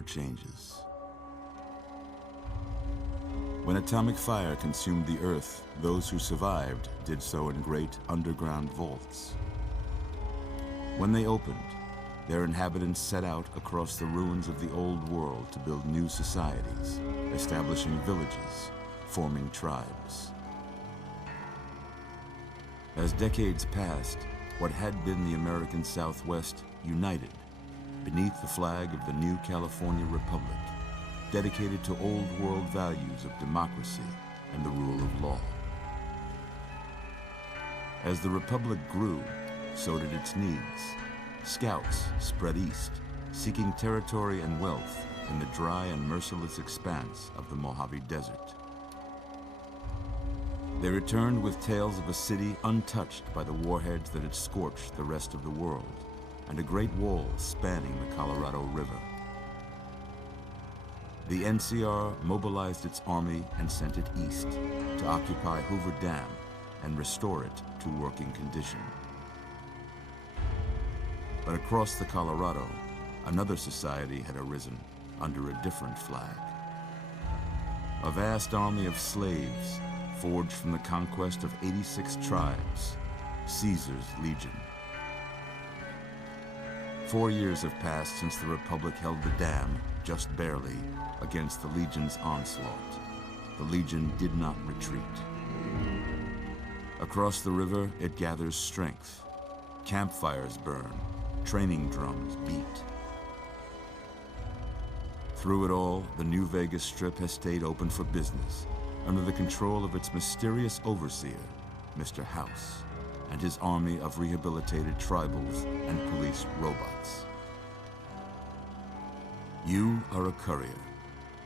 never changes. When atomic fire consumed the Earth, those who survived did so in great underground vaults. When they opened, their inhabitants set out across the ruins of the old world to build new societies, establishing villages, forming tribes. As decades passed, what had been the American Southwest united beneath the flag of the new California Republic, dedicated to old world values of democracy and the rule of law. As the Republic grew, so did its needs. Scouts spread east, seeking territory and wealth in the dry and merciless expanse of the Mojave Desert. They returned with tales of a city untouched by the warheads that had scorched the rest of the world, and a great wall spanning the Colorado River. The NCR mobilized its army and sent it east to occupy Hoover Dam and restore it to working condition. But across the Colorado, another society had arisen under a different flag. A vast army of slaves forged from the conquest of 86 tribes, Caesar's Legion. 4 years have passed since the Republic held the dam, just barely, against the Legion's onslaught. The Legion did not retreat. Across the river, it gathers strength. Campfires burn, training drums beat. Through it all, the New Vegas Strip has stayed open for business, under the control of its mysterious overseer, Mr. House, and his army of rehabilitated tribals and police robots. You are a courier,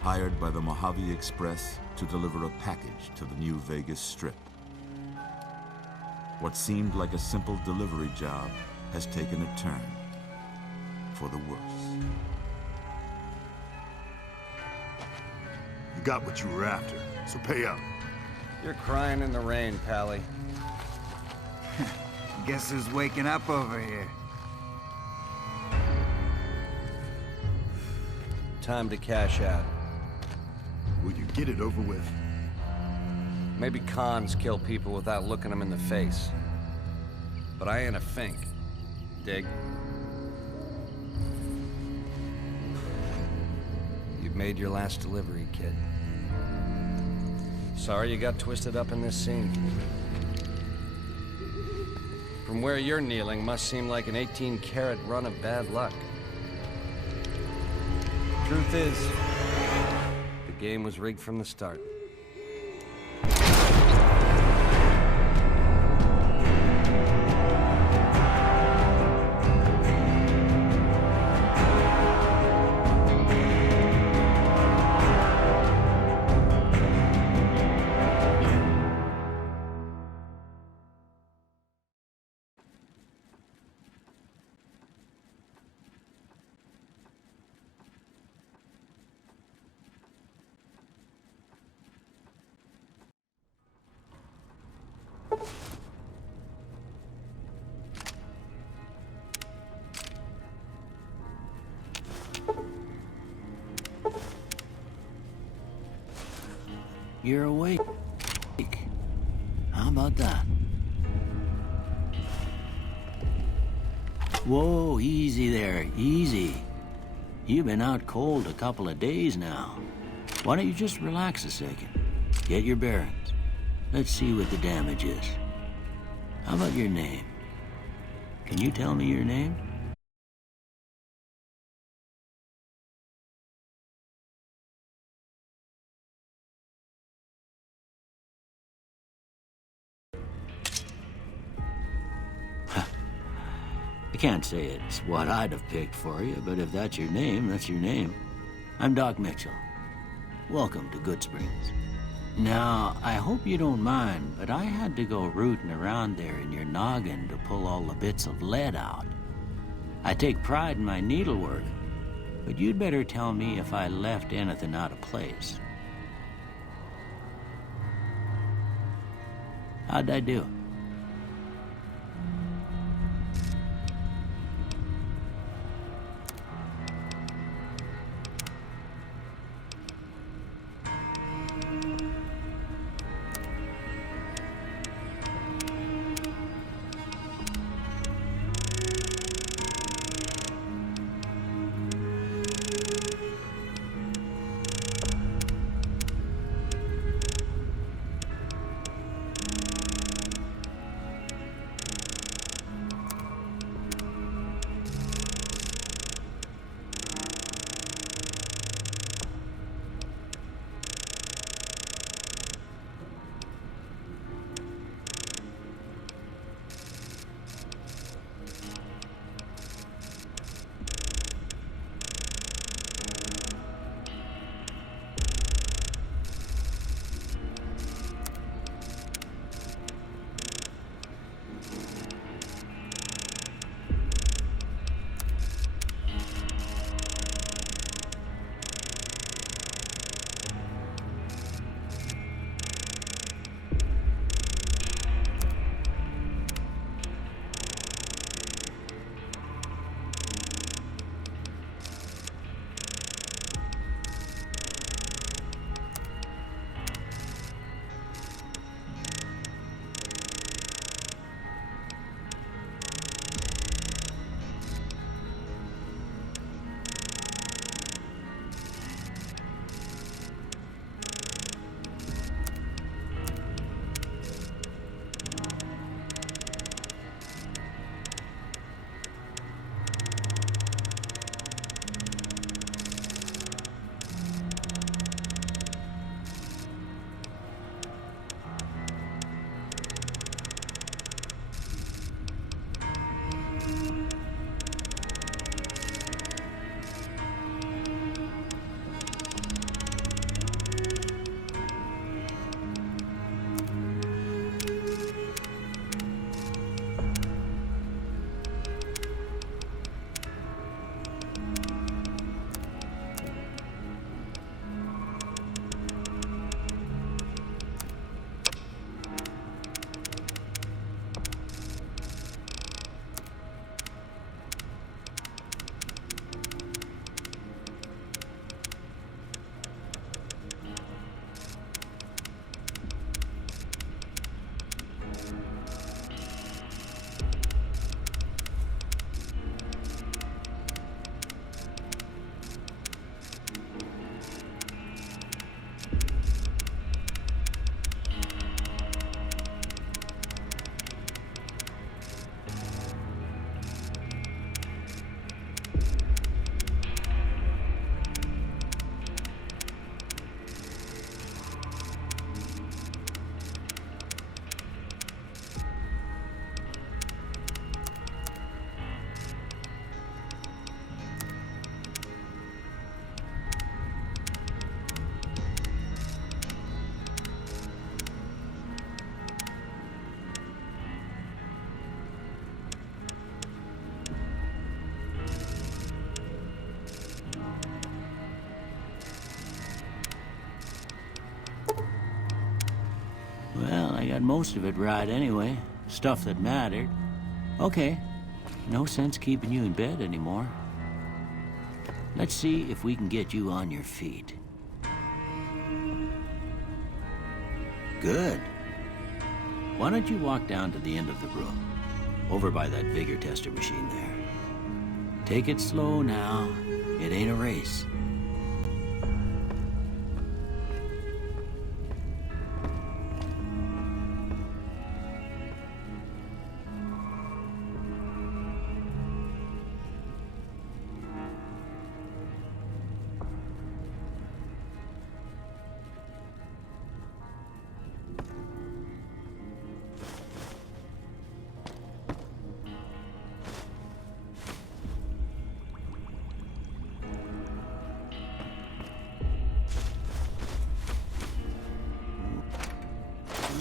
hired by the Mojave Express to deliver a package to the New Vegas Strip. What seemed like a simple delivery job has taken a turn for the worse. You got what you were after, so pay up. You're crying in the rain, Pally. Guess who's waking up over here? Time to cash out. Will you get it over with? Maybe cons kill people without looking them in the face. But I ain't a fink. Dig? You've made your last delivery, kid. Sorry you got twisted up in this scene. From where you're kneeling must seem like an 18-carat run of bad luck. Truth is, the game was rigged from the start. You're awake. How about that? Whoa, easy there, easy. You've been out cold a couple of days now. Why don't you just relax a second? Get your bearings. Let's see what the damage is. How about your name? Can you tell me your name? I can't say it's what I'd have picked for you, but if that's your name, that's your name. I'm Doc Mitchell. Welcome to Goodsprings. Now, I hope you don't mind, but I had to go rooting around there in your noggin to pull all the bits of lead out. I take pride in my needlework, but you'd better tell me if I left anything out of place. How'd I do? I got most of it right anyway. Stuff that mattered. Okay, no sense keeping you in bed anymore. Let's see if we can get you on your feet. Good. Why don't you walk down to the end of the room, over by that vigor tester machine there. Take it slow now. It ain't a race.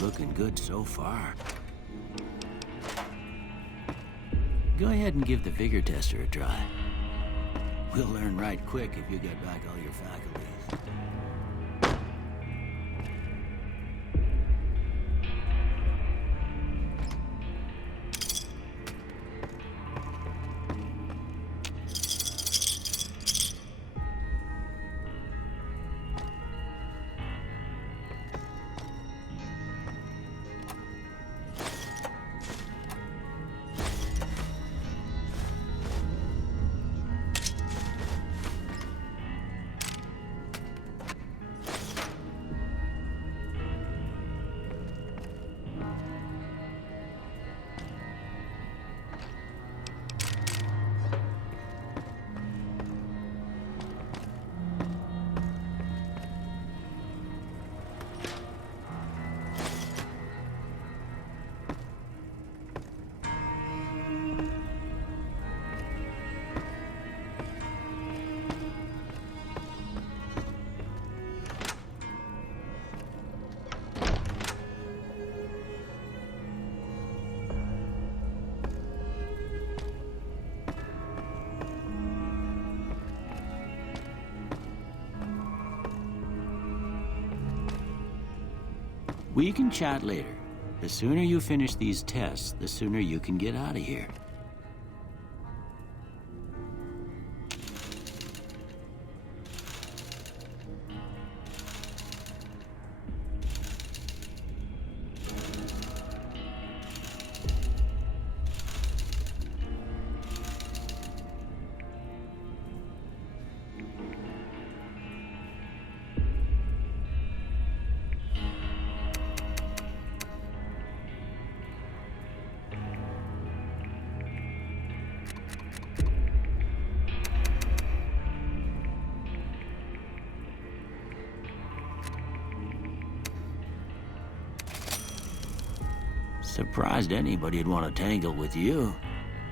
Looking good so far. Go ahead and give the vigor tester a try. We'll learn right quick if you get back all your faculties. We can chat later. The sooner you finish these tests, the sooner you can get out of here. Surprised anybody'd want to tangle with you.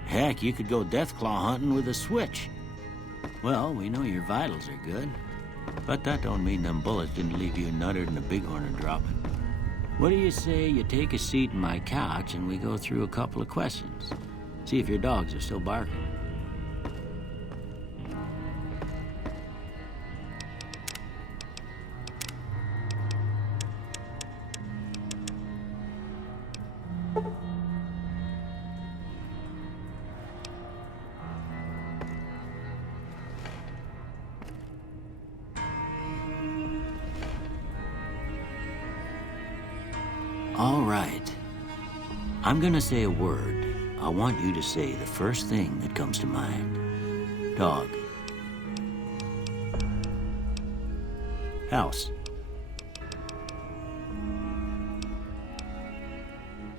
Heck, you could go deathclaw hunting with a switch. Well, we know your vitals are good, but that don't mean them bullets didn't leave you nuttered and a bighorn are dropping. What do you say you take a seat in my couch and we go through a couple of questions? See if your dogs are still barking. All right. I'm gonna say a word. I want you to say the first thing that comes to mind. Dog. House.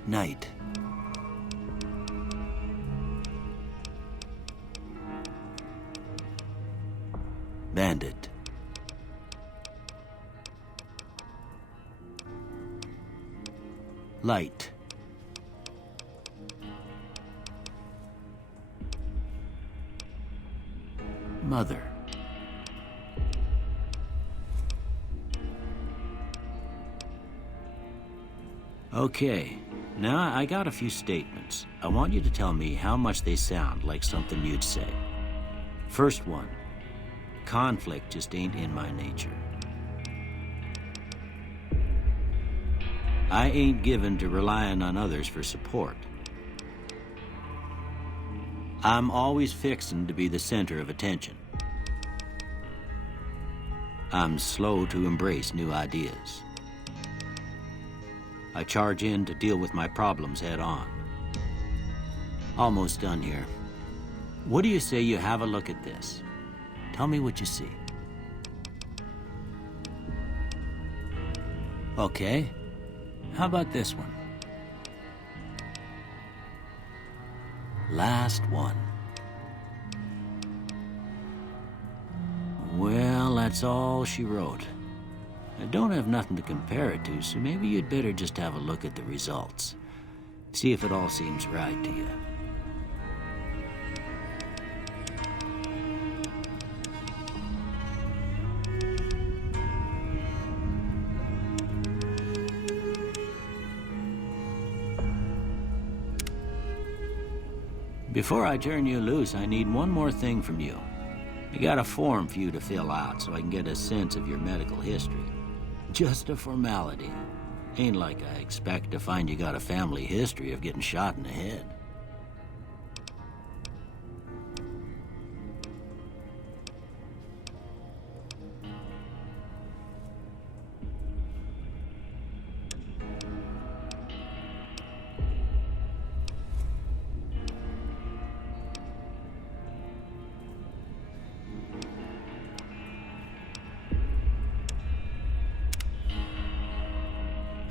Night. Bandit. Light. Mother. Okay, now I got a few statements. I want you to tell me how much they sound like something you'd say. First one, conflict just ain't in my nature. I ain't given to relying on others for support. I'm always fixin' to be the center of attention. I'm slow to embrace new ideas. I charge in to deal with my problems head on. Almost done here. What do you say you have a look at this? Tell me what you see. Okay. How about this one? Last one. Well, that's all she wrote. I don't have nothing to compare it to, so maybe you'd better just have a look at the results. See if it all seems right to you. Before I turn you loose, I need one more thing from you. I got a form for you to fill out so I can get a sense of your medical history. Just a formality. Ain't like I expect to find you got a family history of getting shot in the head.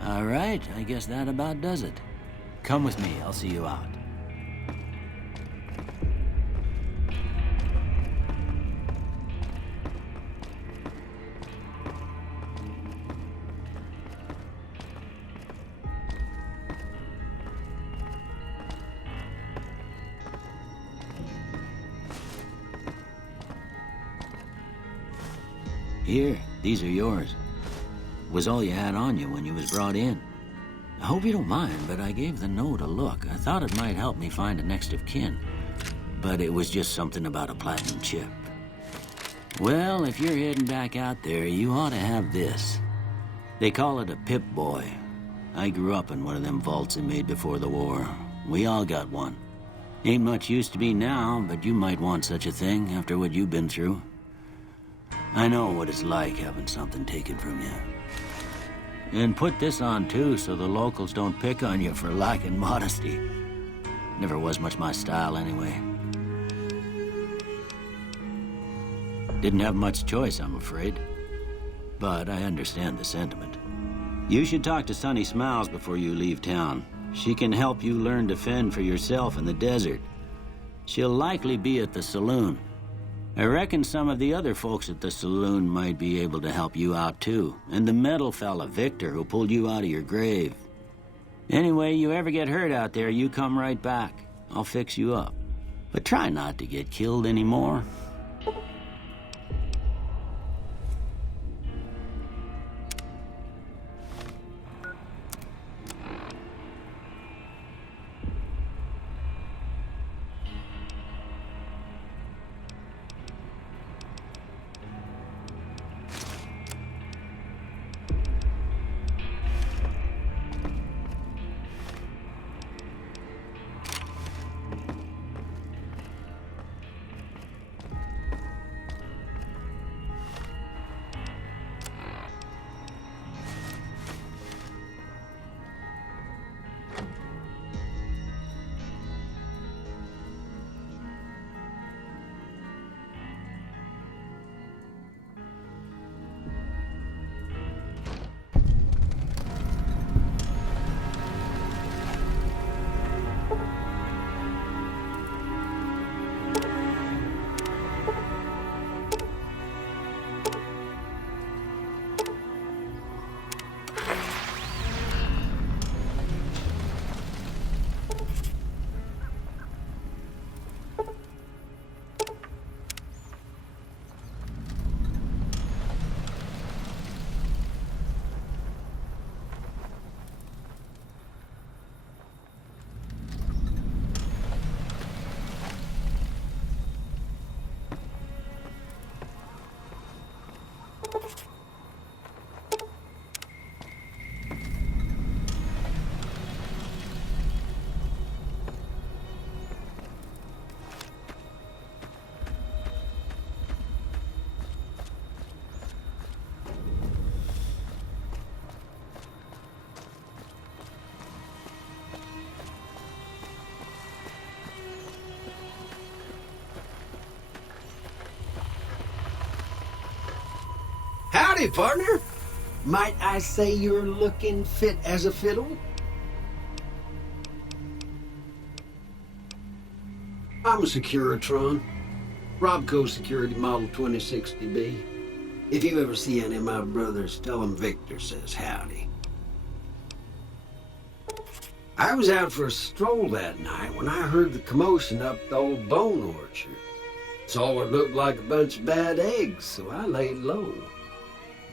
All right, I guess that about does it. Come with me, I'll see you out. Here, these are yours. Was all you had on you when you was brought in. I hope you don't mind, but I gave the note a look. I thought it might help me find a next of kin. But it was just something about a platinum chip. Well, if you're heading back out there, you ought to have this. They call it a Pip-Boy. I grew up in one of them vaults they made before the war. We all got one. Ain't much use to me now, but you might want such a thing after what you've been through. I know what it's like having something taken from you. And put this on, too, so the locals don't pick on you for lacking modesty. Never was much my style, anyway. Didn't have much choice, I'm afraid. But I understand the sentiment. You should talk to Sunny Smiles before you leave town. She can help you learn to fend for yourself in the desert. She'll likely be at the saloon. I reckon some of the other folks at the saloon might be able to help you out, too. And the metal fella, Victor, who pulled you out of your grave. Anyway, you ever get hurt out there, you come right back. I'll fix you up. But try not to get killed anymore. Howdy, partner. Might I say you're looking fit as a fiddle? I'm a Securitron. Robco Security Model 2060B. If you ever see any of my brothers, tell them Victor says howdy. I was out for a stroll that night when I heard the commotion up the old bone orchard. Saw what looked like a bunch of bad eggs, so I laid low.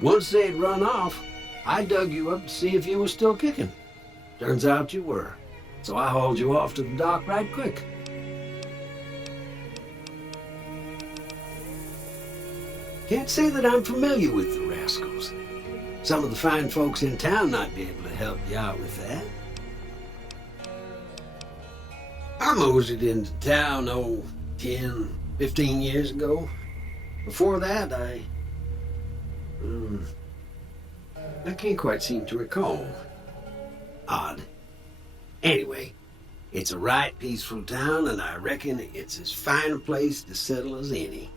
Once they'd run off, I dug you up to see if you were still kicking. Turns out you were, so I hauled you off to the dock right quick. Can't say that I'm familiar with the rascals. Some of the fine folks in town might be able to help you out with that. I moseyed into town, 10, 15 years ago. Before that, I can't quite seem to recall. Odd. Anyway, it's a right peaceful town, and I reckon it's as fine a place to settle as any.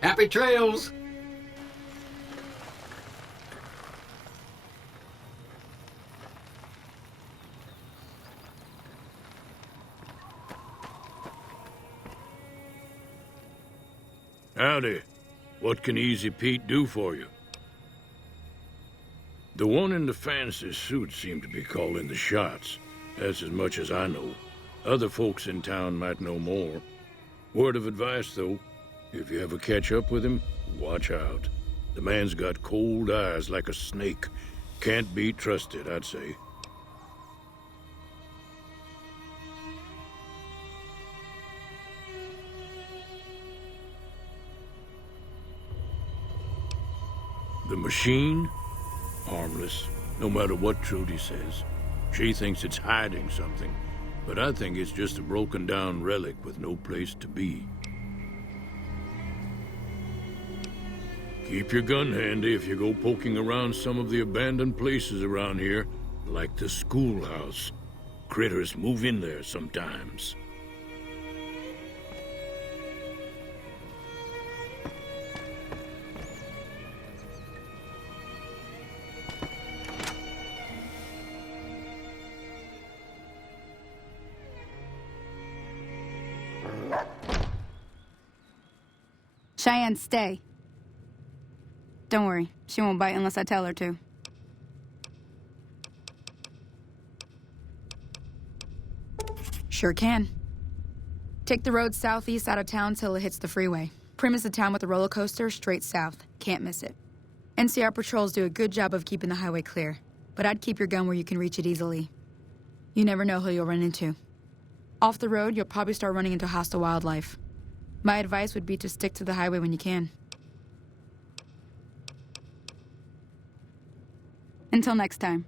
Happy trails! Howdy. What can Easy Pete do for you? The one in the fancy suit seemed to be calling the shots. That's as much as I know. Other folks in town might know more. Word of advice, though. If you ever catch up with him, watch out. The man's got cold eyes like a snake. Can't be trusted, I'd say. The machine? Harmless, no matter what Trudy says. She thinks it's hiding something, but I think it's just a broken-down relic with no place to be. Keep your gun handy if you go poking around some of the abandoned places around here, like the schoolhouse. Critters move in there sometimes. Cheyenne, stay. Don't worry, she won't bite unless I tell her to. Sure can. Take the road southeast out of town till it hits the freeway. Prim is the town with the roller coaster straight south. Can't miss it. NCR patrols do a good job of keeping the highway clear, but I'd keep your gun where you can reach it easily. You never know who you'll run into. Off the road, you'll probably start running into hostile wildlife. My advice would be to stick to the highway when you can. Until next time.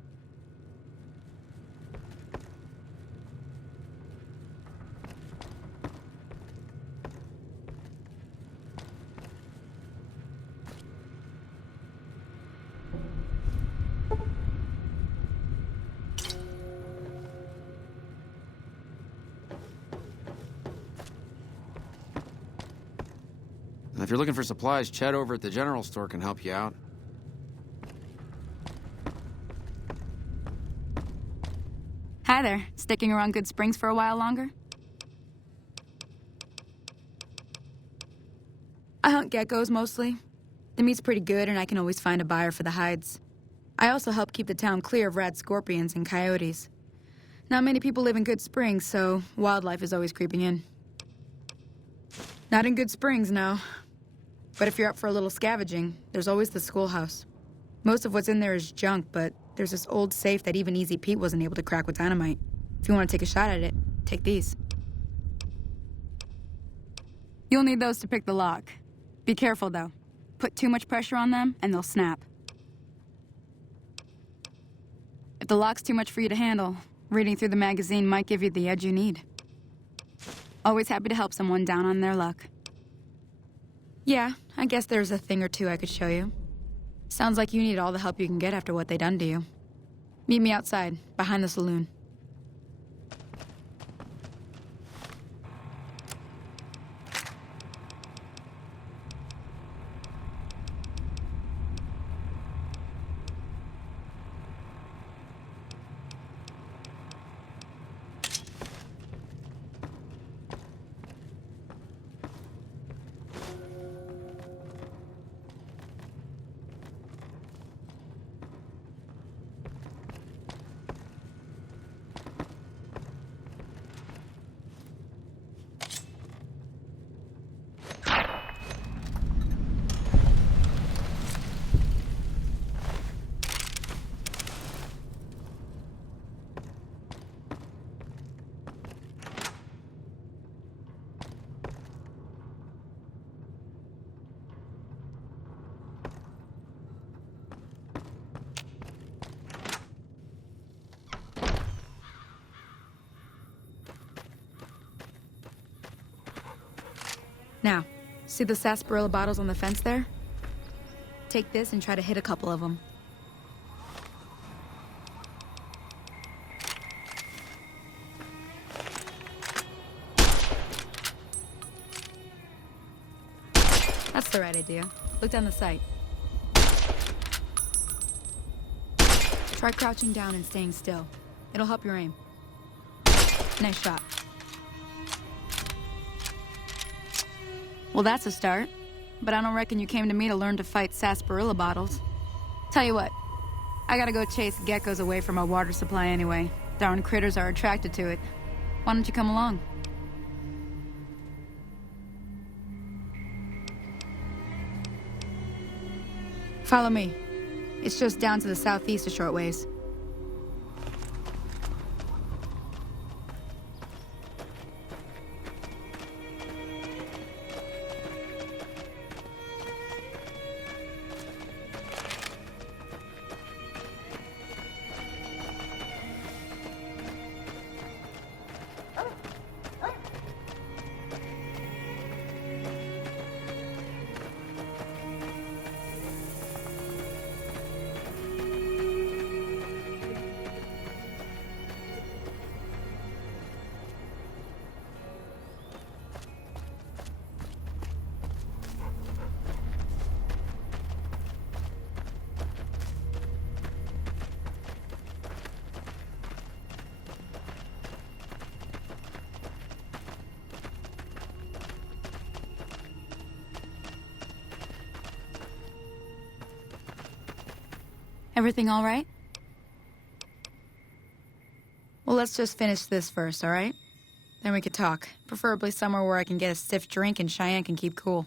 If you're looking for supplies, Chet over at the general store can help you out. Hi there. Sticking around Good Springs for a while longer? I hunt geckos mostly. The meat's pretty good and I can always find a buyer for the hides. I also help keep the town clear of rad scorpions and coyotes. Not many people live in Good Springs, so wildlife is always creeping in. Not in Good Springs, no. But if you're up for a little scavenging, there's always the schoolhouse. Most of what's in there is junk, but there's this old safe that even Easy Pete wasn't able to crack with dynamite. If you want to take a shot at it, take these. You'll need those to pick the lock. Be careful, though. Put too much pressure on them, and they'll snap. If the lock's too much for you to handle, reading through the magazine might give you the edge you need. Always happy to help someone down on their luck. Yeah, I guess there's a thing or two I could show you. Sounds like you need all the help you can get after what they done to you. Meet me outside, behind the saloon. Now, see the sarsaparilla bottles on the fence there? Take this and try to hit a couple of them. That's the right idea. Look down the sight. Try crouching down and staying still. It'll help your aim. Nice shot. Well, that's a start. But I don't reckon you came to me to learn to fight sarsaparilla bottles. Tell you what, I gotta go chase geckos away from our water supply anyway. Darn critters are attracted to it. Why don't you come along? Follow me. It's just down to the southeast a short ways. Everything all right? Well, let's just finish this first, all right? Then we could talk. Preferably somewhere where I can get a stiff drink and Cheyenne can keep cool.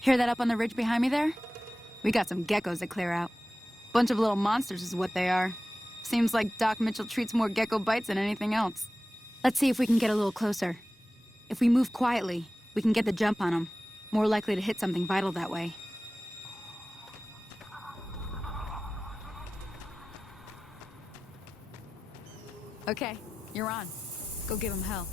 Hear that up on the ridge behind me there? We got some geckos to clear out. Bunch of little monsters is what they are. Seems like Doc Mitchell treats more gecko bites than anything else. Let's see if we can get a little closer. If we move quietly, we can get the jump on them. More likely to hit something vital that way. Okay, you're on. Go give them hell.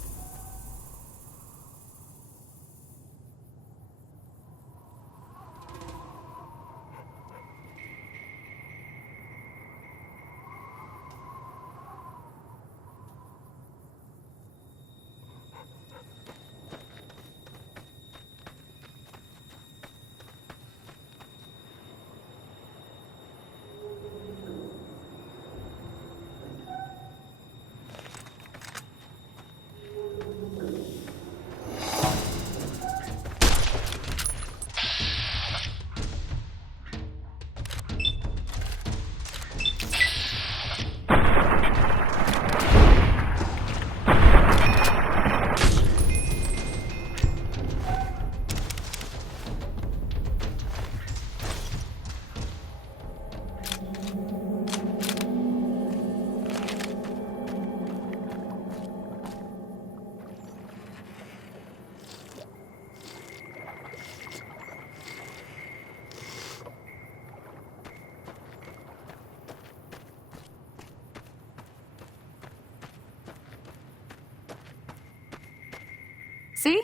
See?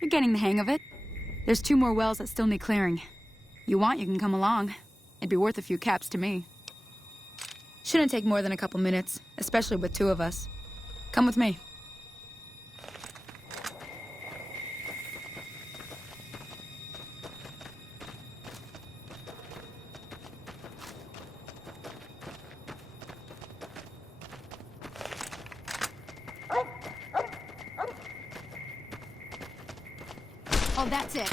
You're getting the hang of it. There's 2 more wells that still need clearing. You want, you can come along. It'd be worth a few caps to me. Shouldn't take more than a couple minutes, especially with 2 of us. Come with me. Oh, that's it.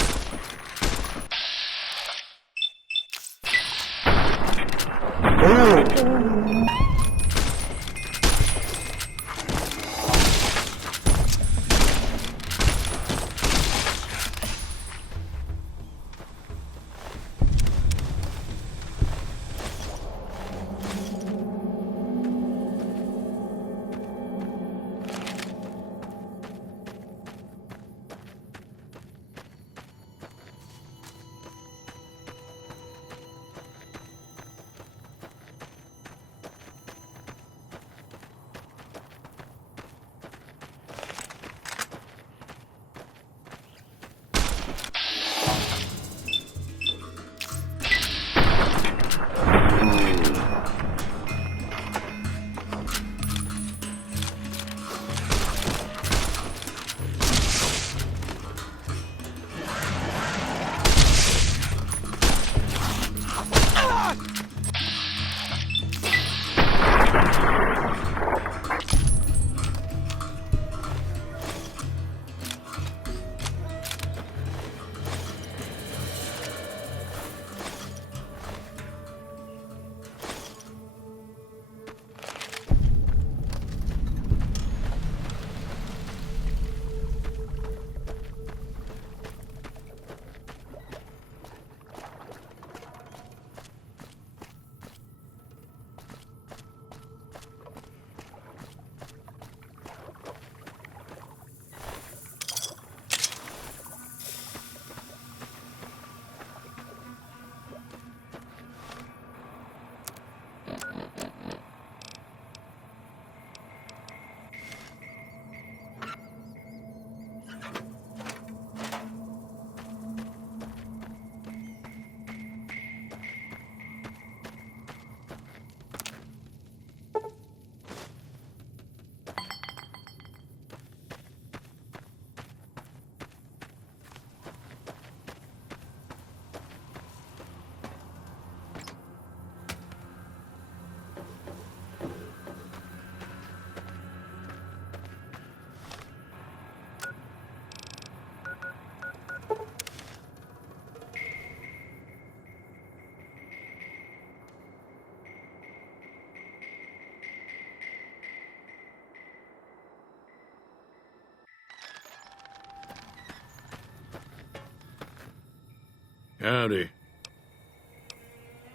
Howdy.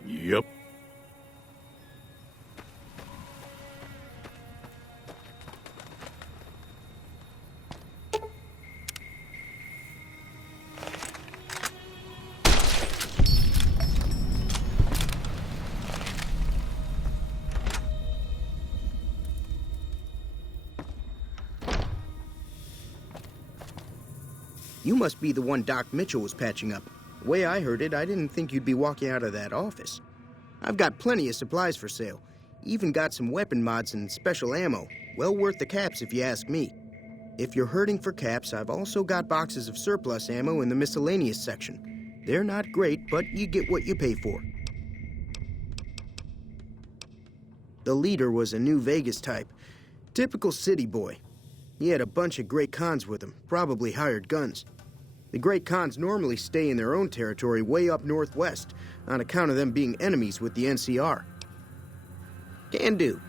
Yup. You must be the one Doc Mitchell was patching up. The way I heard it, I didn't think you'd be walking out of that office. I've got plenty of supplies for sale. Even got some weapon mods and special ammo. Well worth the caps if you ask me. If you're hurting for caps, I've also got boxes of surplus ammo in the miscellaneous section. They're not great, but you get what you pay for. The leader was a New Vegas type. Typical city boy. He had a bunch of Great Khans with him, probably hired guns. The Great Khans normally stay in their own territory way up northwest, on account of them being enemies with the NCR. Can do.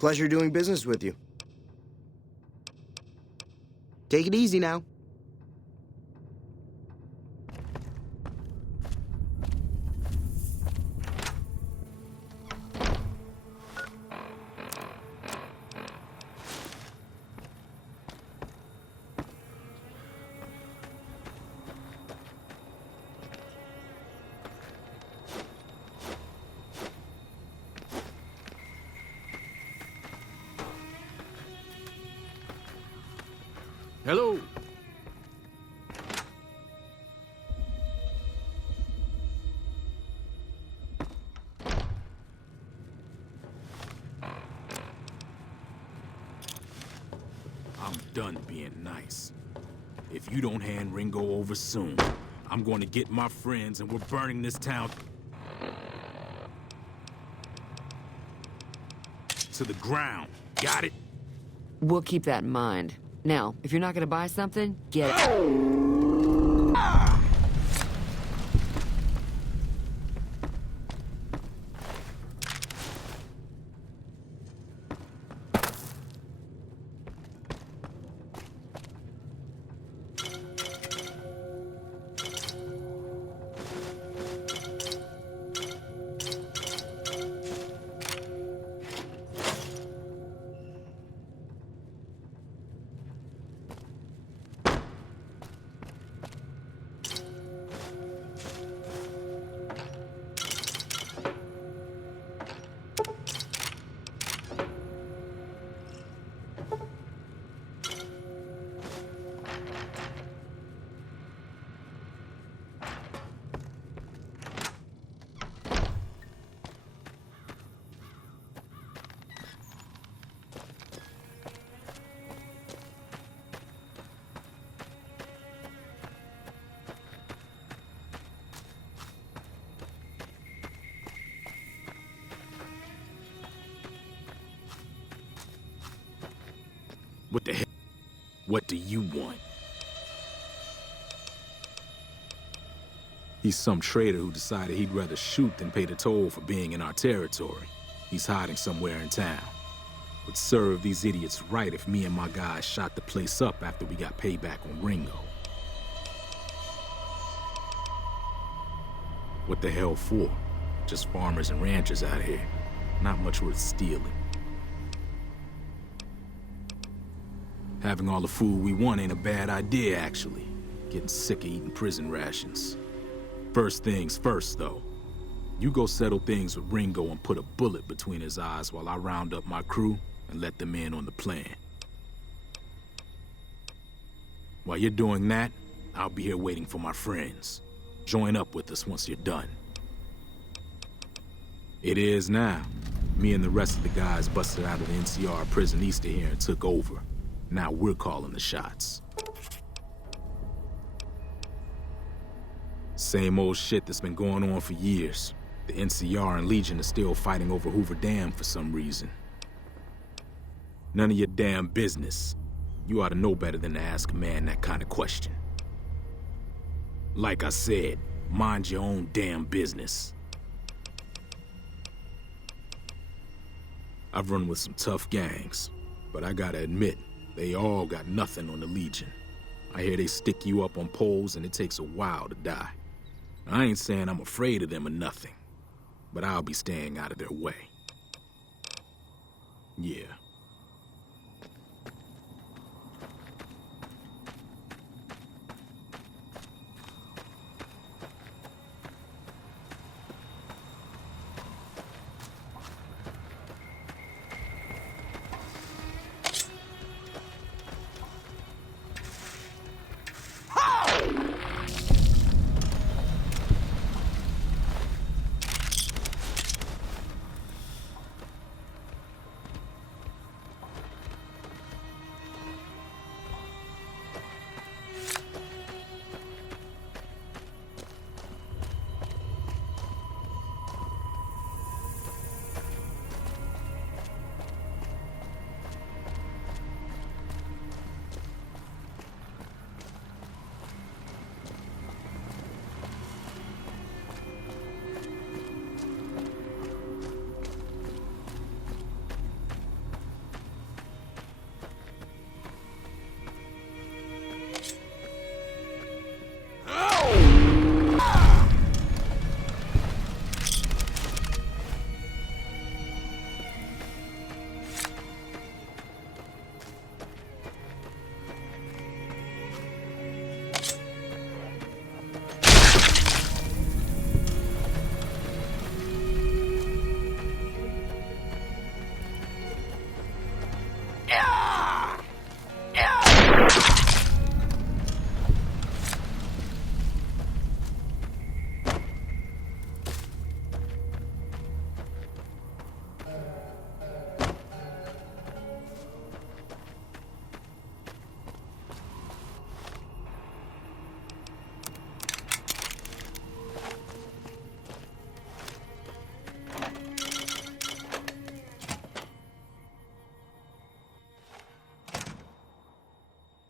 Pleasure doing business with you. Take it easy now. Hello. I'm done being nice. If you don't hand Ringo over soon, I'm going to get my friends and we're burning this town to the ground. Got it? We'll keep that in mind. Now, if you're not gonna buy something, get it. What the hell? What do you want? He's some traitor who decided he'd rather shoot than pay the toll for being in our territory. He's hiding somewhere in town. Would serve these idiots right if me and my guys shot the place up after we got payback on Ringo. What the hell for? Just farmers and ranchers out here. Not much worth stealing. Having all the food we want ain't a bad idea, actually. Getting sick of eating prison rations. First things first, though. You go settle things with Ringo and put a bullet between his eyes while I round up my crew and let them in on the plan. While you're doing that, I'll be here waiting for my friends. Join up with us once you're done. It is now. Me and the rest of the guys busted out of the NCR prison east of here and took over. Now we're calling the shots. Same old shit that's been going on for years. The NCR and Legion are still fighting over Hoover Dam for some reason. None of your damn business. You ought to know better than to ask a man that kind of question. Like I said, mind your own damn business. I've run with some tough gangs, but I gotta admit, they all got nothing on the Legion. I hear they stick you up on poles and it takes a while to die. I ain't saying I'm afraid of them or nothing, but I'll be staying out of their way. Yeah.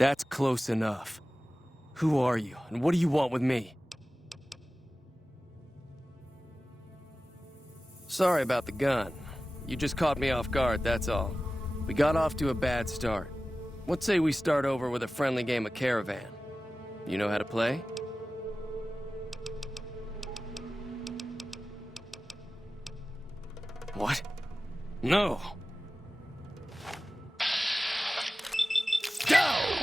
That's close enough. Who are you, and what do you want with me? Sorry about the gun. You just caught me off guard, that's all. We got off to a bad start. What say we start over with a friendly game of Caravan? You know how to play? What? No! Go!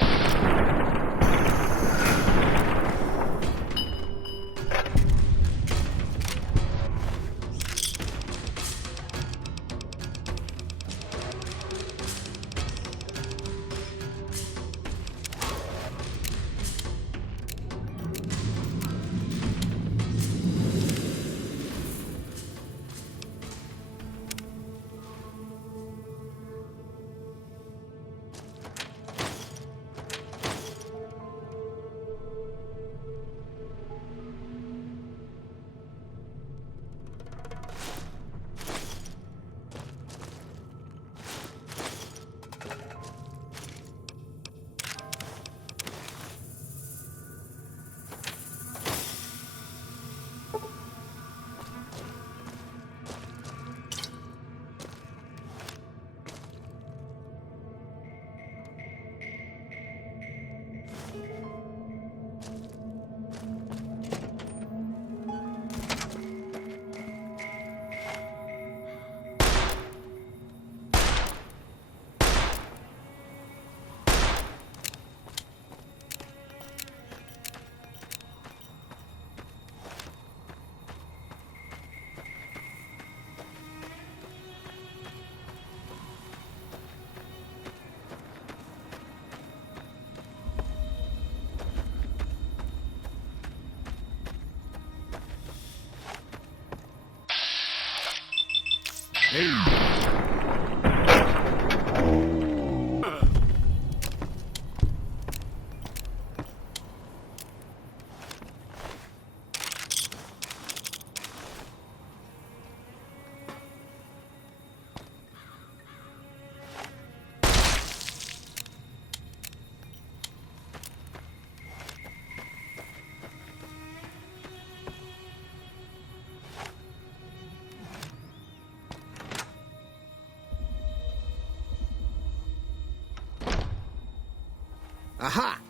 Aha!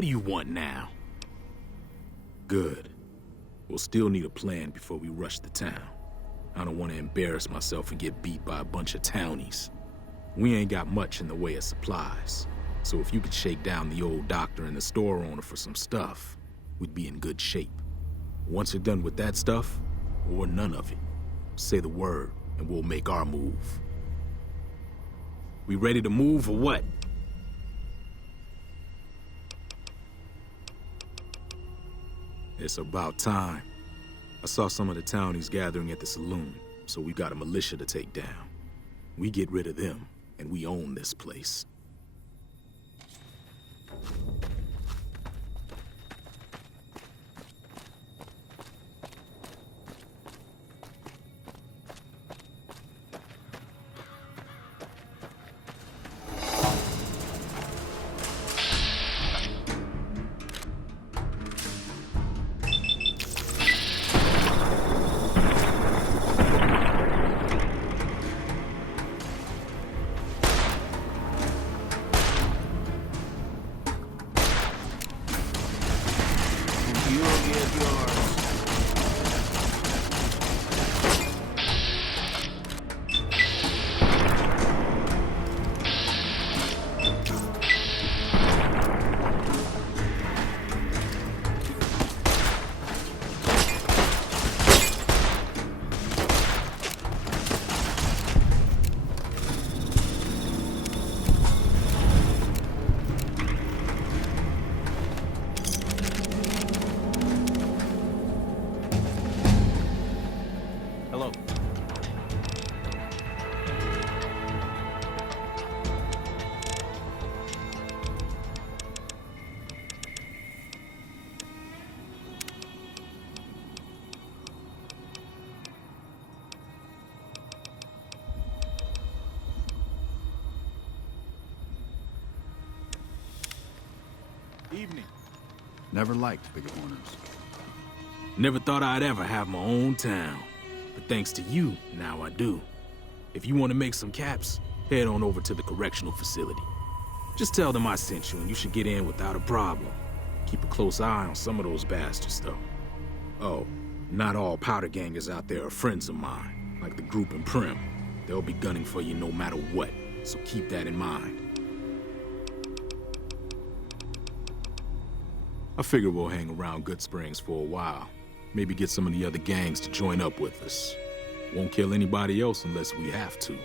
What do you want now? Good. We'll still need a plan before we rush the town. I don't want to embarrass myself and get beat by a bunch of townies. We ain't got much in the way of supplies, so if you could shake down the old doctor and the store owner for some stuff, we'd be in good shape. Once you're done with that stuff, or none of it, say the word and we'll make our move. We ready to move or what? It's about time. I saw some of the townies gathering at the saloon, so we got a militia to take down. We get rid of them, and we own this place. Evening. Never liked big corners. Never thought I'd ever have my own town. But thanks to you, now I do. If you want to make some caps, head on over to the correctional facility. Just tell them I sent you and you should get in without a problem. Keep a close eye on some of those bastards, though. Oh, not all powder gangers out there are friends of mine, like the group in Prim. They'll be gunning for you no matter what, so keep that in mind. I figure we'll hang around Good Springs for a while. Maybe get some of the other gangs to join up with us. Won't kill anybody else unless we have to.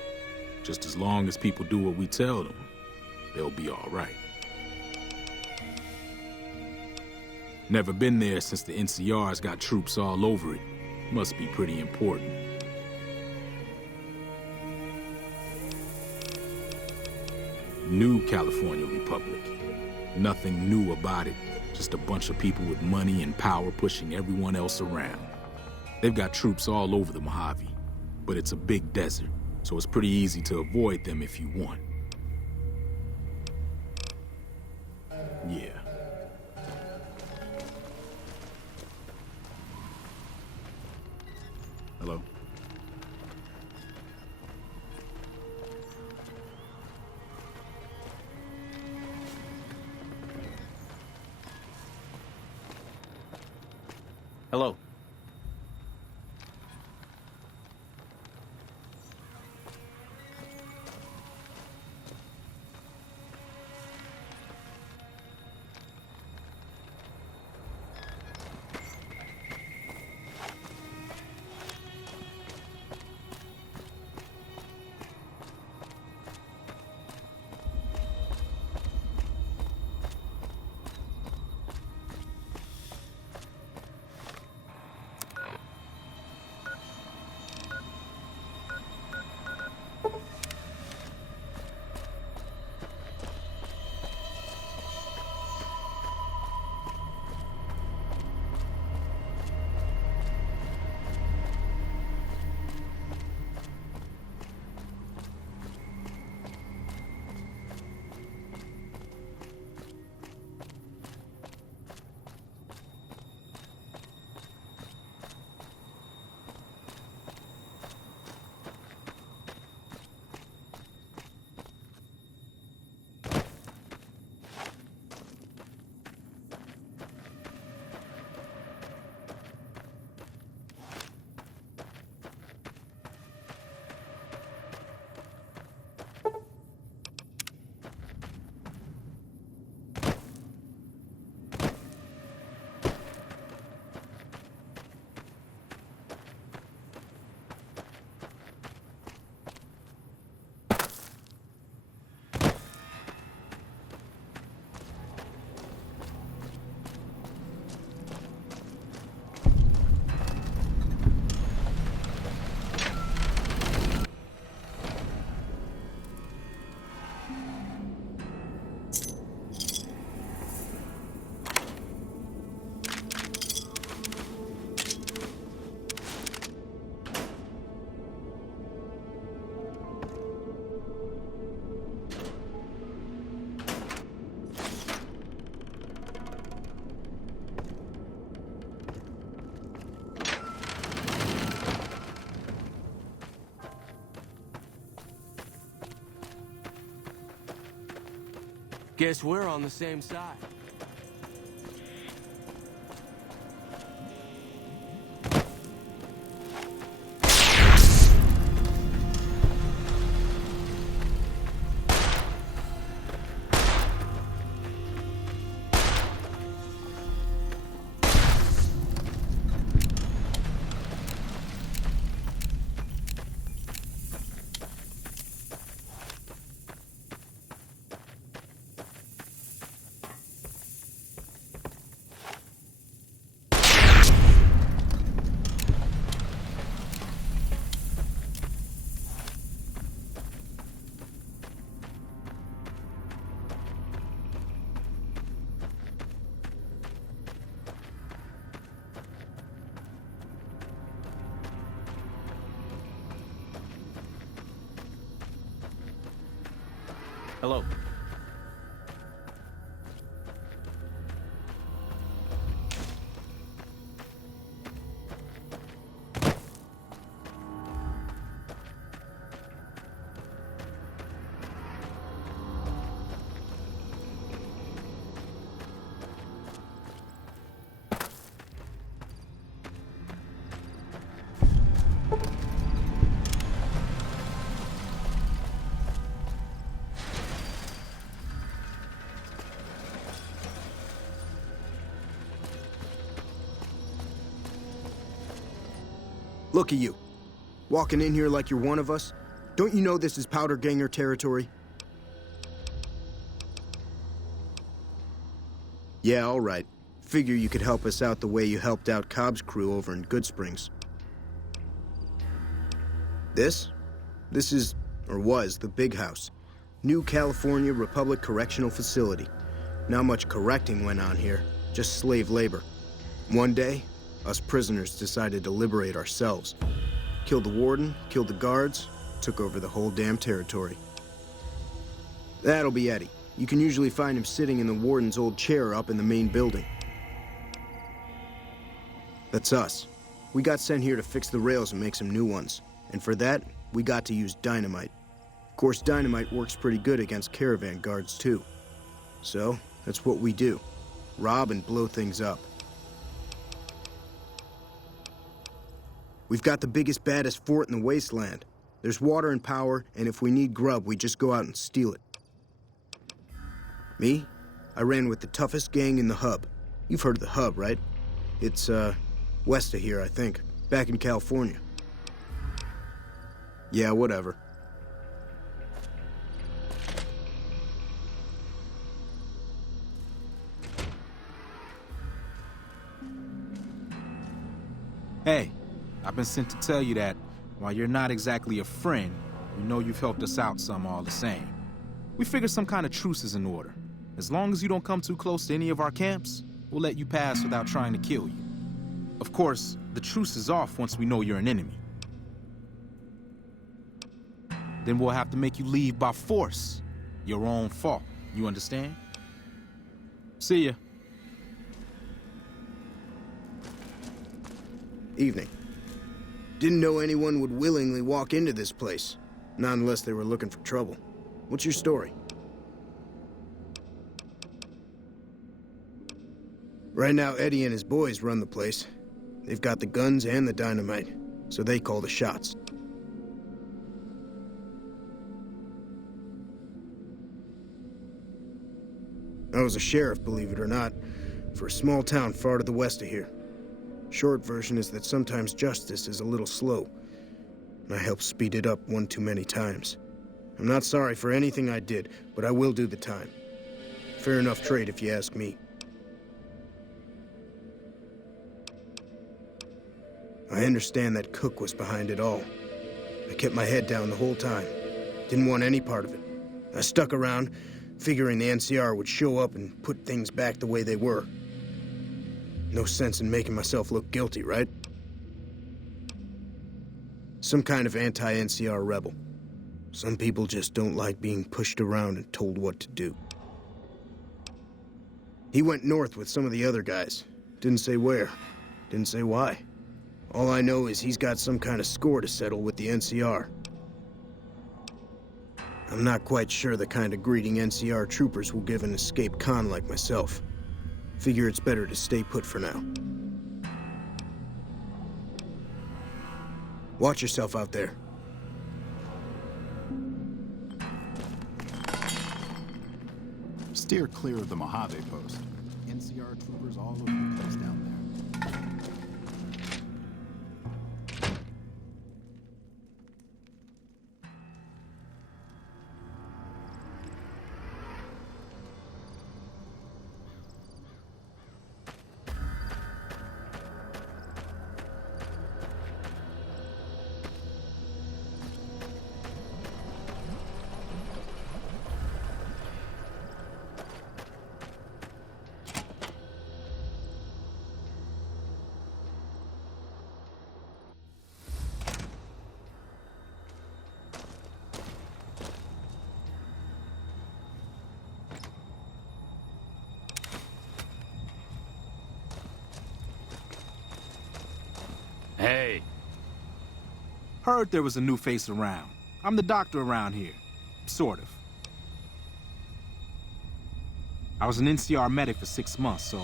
Just as long as people do what we tell them, they'll be all right. Never been there since the NCR's got troops all over it. Must be pretty important. New California Republic. Nothing new about it. Just a bunch of people with money and power pushing everyone else around. They've got troops all over the Mojave, but it's a big desert, so it's pretty easy to avoid them if you want. Yeah. Hello? Hello. Guess we're on the same side. Hello. Look at you. Walking in here like you're one of us. Don't you know this is Powder Ganger territory? Yeah, all right. Figure you could help us out the way you helped out Cobb's crew over in Good Springs. This is, or was, the Big House. New California Republic Correctional Facility. Not much correcting went on here, just slave labor. One day, us prisoners decided to liberate ourselves. Killed the warden, killed the guards, took over the whole damn territory. That'll be Eddie. You can usually find him sitting in the warden's old chair up in the main building. That's us. We got sent here to fix the rails and make some new ones. And for that, we got to use dynamite. Of course, dynamite works pretty good against caravan guards, too. So, that's what we do. Rob and blow things up. We've got the biggest, baddest fort in the wasteland. There's water and power, and if we need grub, we just go out and steal it. Me? I ran with the toughest gang in the hub. You've heard of the hub, right? It's, west of here, I think. Back in California. Yeah, whatever. Hey, I've been sent to tell you that while you're not exactly a friend, we know you've helped us out some all the same. We figured some kind of truce is in order. As long as you don't come too close to any of our camps, we'll let you pass without trying to kill you. Of course, the truce is off once we know you're an enemy. Then we'll have to make you leave by force. Your own fault. You understand? See ya. Evening. Didn't know anyone would willingly walk into this place. Not unless they were looking for trouble. What's your story? Right now, Eddie and his boys run the place. They've got the guns and the dynamite, so they call the shots. I was a sheriff, believe it or not, for a small town far to the west of here. Short version is that sometimes justice is a little slow, and I helped speed it up one too many times. I'm not sorry for anything I did, but I will do the time. Fair enough trade if you ask me. I understand that Cook was behind it all. I kept my head down the whole time. Didn't want any part of it. I stuck around, figuring the NCR would show up and put things back the way they were. No sense in making myself look guilty, right? Some kind of anti-NCR rebel. Some people just don't like being pushed around and told what to do. He went north with some of the other guys. Didn't say where. Didn't say why. All I know is he's got some kind of score to settle with the NCR. I'm not quite sure the kind of greeting NCR troopers will give an escaped con like myself. Figure it's better to stay put for now. Watch yourself out there. Steer clear of the Mojave post. NCR troopers all over the place down there. Hey. Heard there was a new face around. I'm the doctor around here. Sort of. I was an NCR medic for 6 months, so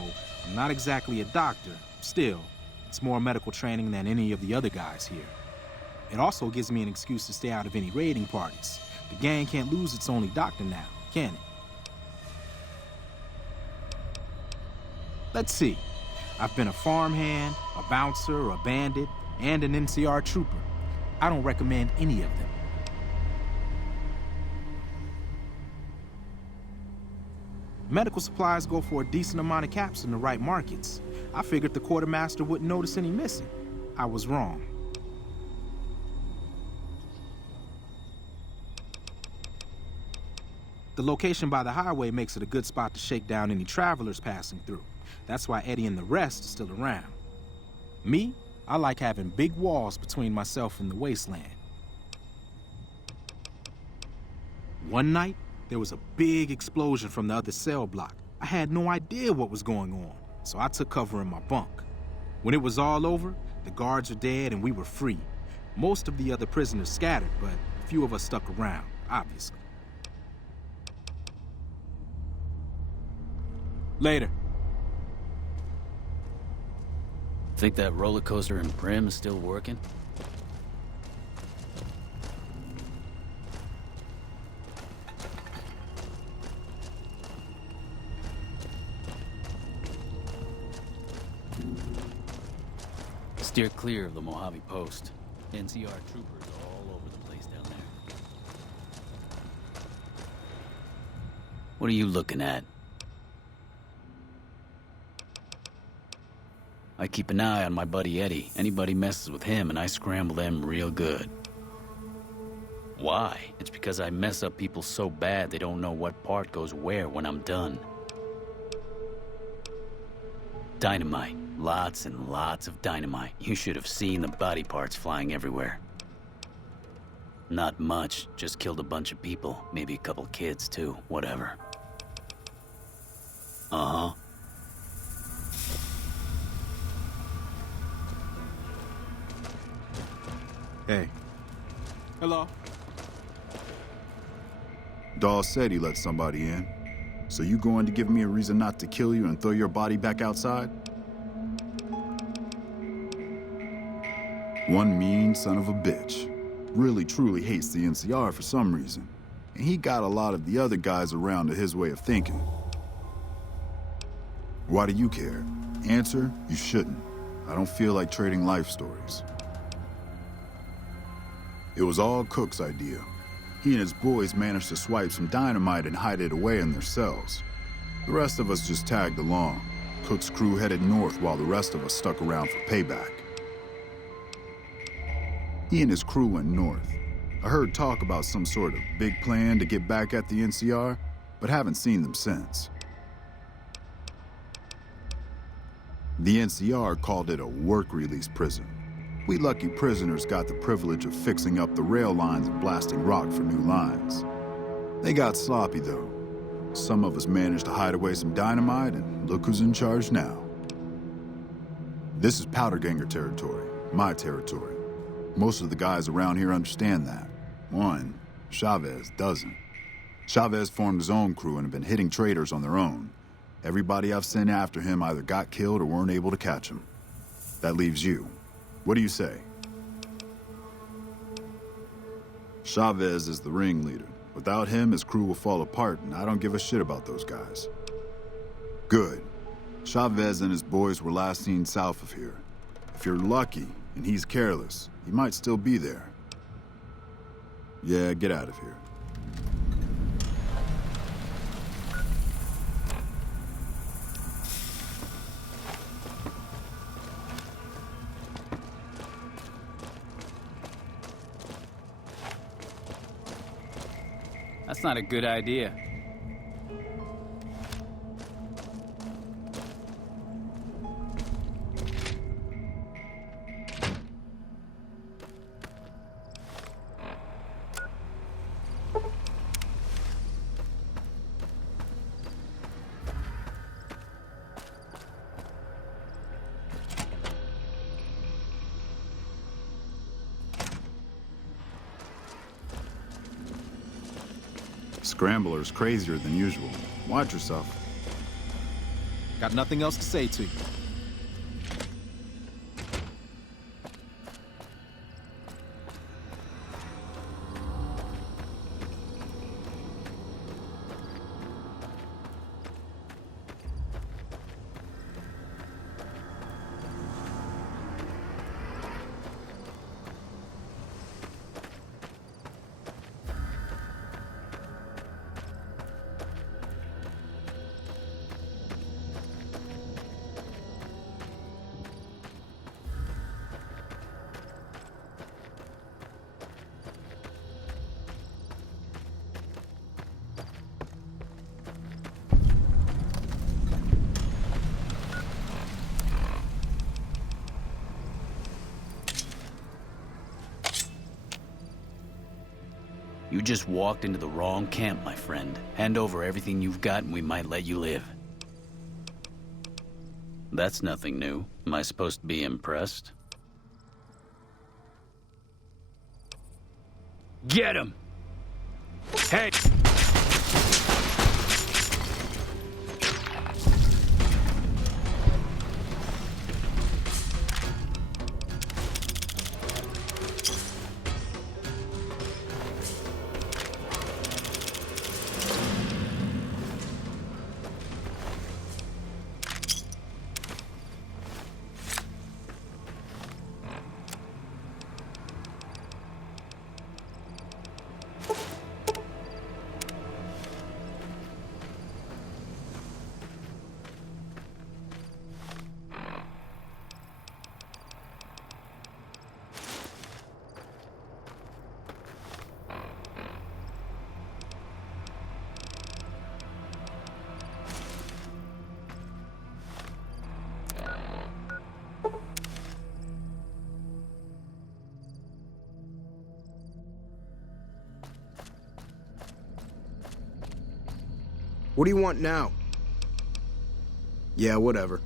I'm not exactly a doctor. Still, it's more medical training than any of the other guys here. It also gives me an excuse to stay out of any raiding parties. The gang can't lose its only doctor now, can it? Let's see. I've been a farmhand, a bouncer, a bandit, and an NCR trooper. I don't recommend any of them. Medical supplies go for a decent amount of caps in the right markets. I figured the quartermaster wouldn't notice any missing. I was wrong. The location by the highway makes it a good spot to shake down any travelers passing through. That's why Eddie and the rest are still around. Me, I like having big walls between myself and the wasteland. One night, there was a big explosion from the other cell block. I had no idea what was going on, so I took cover in my bunk. When it was all over, the guards were dead and we were free. Most of the other prisoners scattered, but a few of us stuck around, obviously. Later. Think that roller coaster in Prim is still working? Steer clear of the Mojave Post. NCR troopers are all over the place down there. What are you looking at? I keep an eye on my buddy Eddie. Anybody messes with him and I scramble them real good. Why? It's because I mess up people so bad they don't know what part goes where when I'm done. Dynamite. Lots and lots of dynamite. You should have seen the body parts flying everywhere. Not much, just killed a bunch of people. Maybe a couple kids too, whatever. Uh-huh. Hey. Hello. Dawes said he let somebody in. So you going to give me a reason not to kill you and throw your body back outside? One mean son of a bitch. Really truly hates the NCR for some reason. And he got a lot of the other guys around to his way of thinking. Why do you care? Answer, you shouldn't. I don't feel like trading life stories. It was all Cook's idea. He and his boys managed to swipe some dynamite and hide it away in their cells. The rest of us just tagged along. Cook's crew headed north while the rest of us stuck around for payback. He and his crew went north. I heard talk about some sort of big plan to get back at the NCR, but haven't seen them since. The NCR called it a work-release prison. We lucky prisoners got the privilege of fixing up the rail lines and blasting rock for new lines. They got sloppy, though. Some of us managed to hide away some dynamite, and look who's in charge now. This is Powderganger territory, my territory. Most of the guys around here understand that. One, Chavez doesn't. Chavez formed his own crew and have been hitting traitors on their own. Everybody I've sent after him either got killed or weren't able to catch him. That leaves you. What do you say? Chavez is the ringleader. Without him, his crew will fall apart, and I don't give a shit about those guys. Good. Chavez and his boys were last seen south of here. If you're lucky, and he's careless, he might still be there. Yeah, get out of here. That's not a good idea. Scrambler's crazier than usual. Watch yourself. Got nothing else to say to you. You just walked into the wrong camp, my friend. Hand over everything you've got and we might let you live. That's nothing new. Am I supposed to be impressed? Get him! Hey! What do you want now? Yeah, whatever.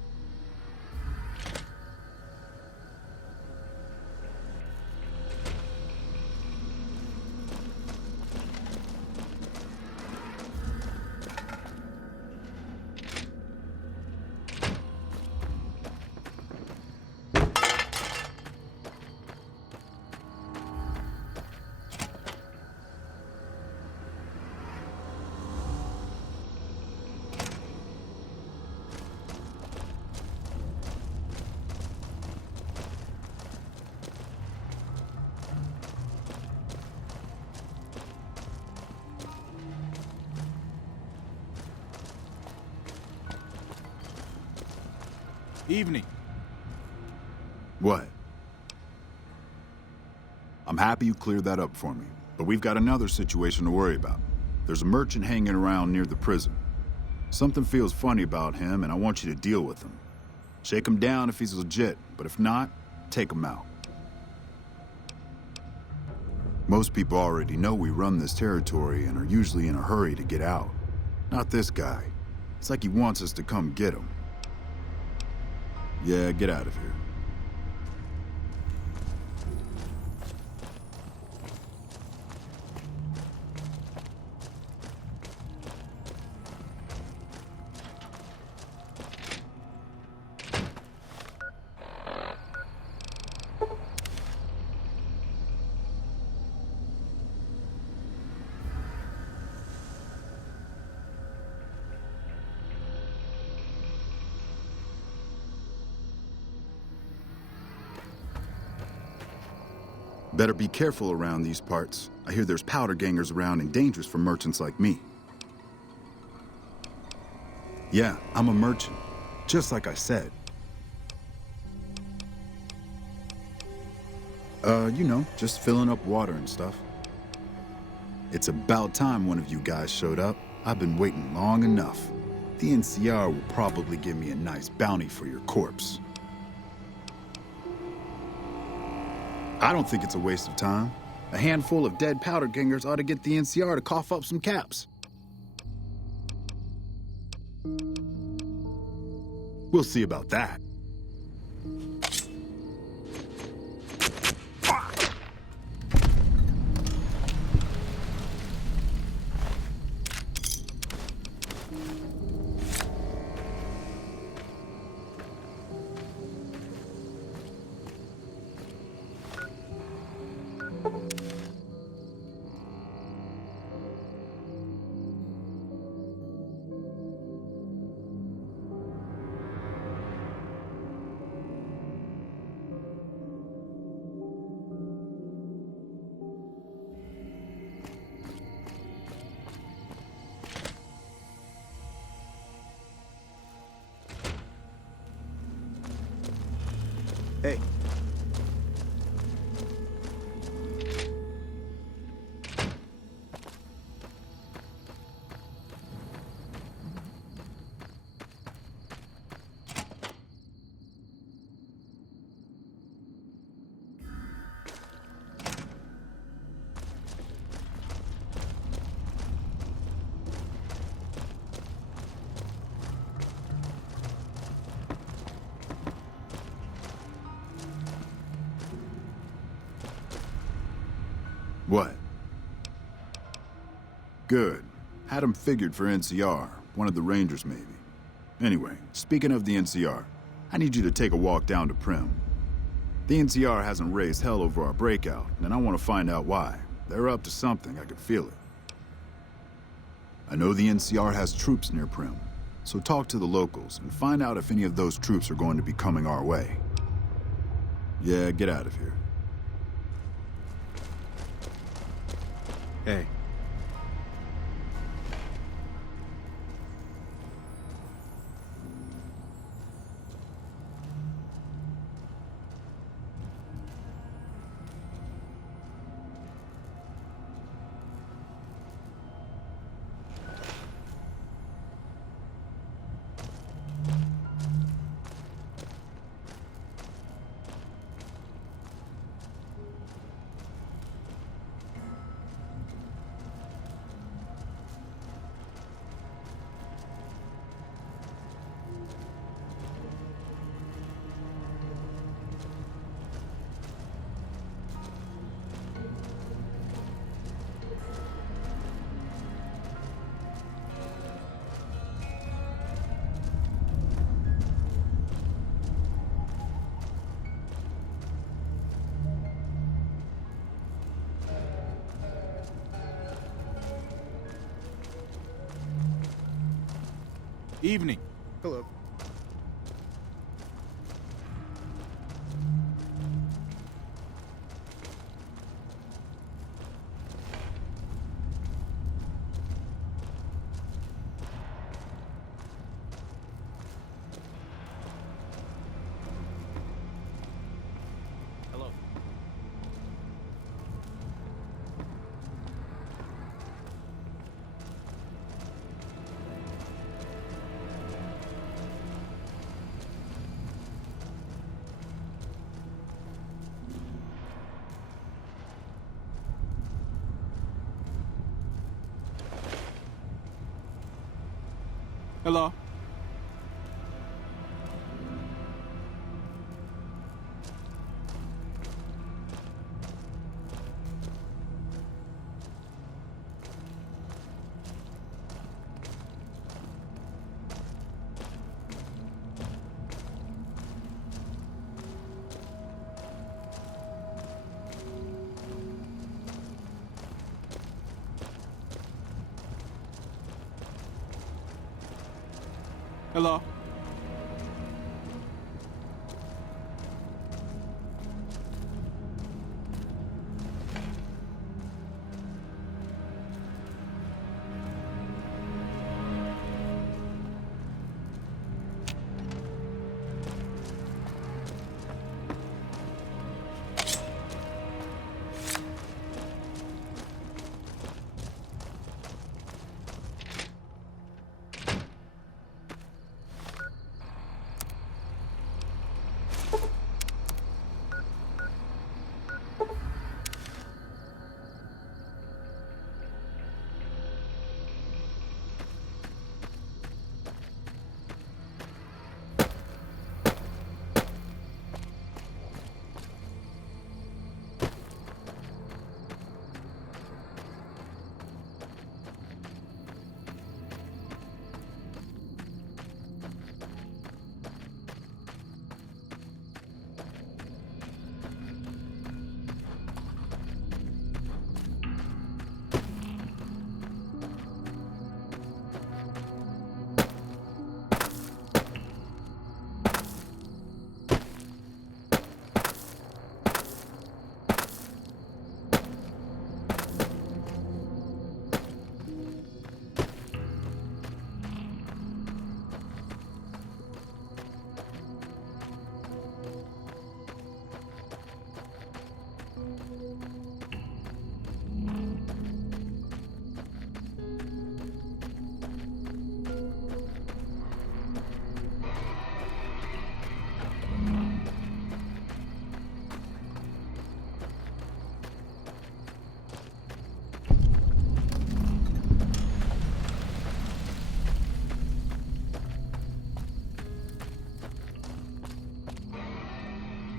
Evening. What? I'm happy you cleared that up for me, but we've got another situation to worry about. There's a merchant hanging around near the prison. Something feels funny about him, and I want you to deal with him. Shake him down if he's legit, but if not, take him out. Most people already know we run this territory and are usually in a hurry to get out. Not this guy. It's like he wants us to come get him. Yeah, get out of here. Better be careful around these parts. I hear there's powder gangers around and dangerous for merchants like me. Yeah, I'm a merchant. Just like I said. Just filling up water and stuff. It's about time one of you guys showed up. I've been waiting long enough. The NCR will probably give me a nice bounty for your corpse. I don't think it's a waste of time. A handful of dead powder gangers ought to get the NCR to cough up some caps. We'll see about that. What? Good. Had him figured for NCR. One of the Rangers, maybe. Anyway, speaking of the NCR, I need you to take a walk down to Prim. The NCR hasn't raised hell over our breakout, and I want to find out why. They're up to something, I can feel it. I know the NCR has troops near Prim, so talk to the locals and find out if any of those troops are going to be coming our way. Yeah, get out of here. Hey. Evening. Hello. Hello. Hello. Hello.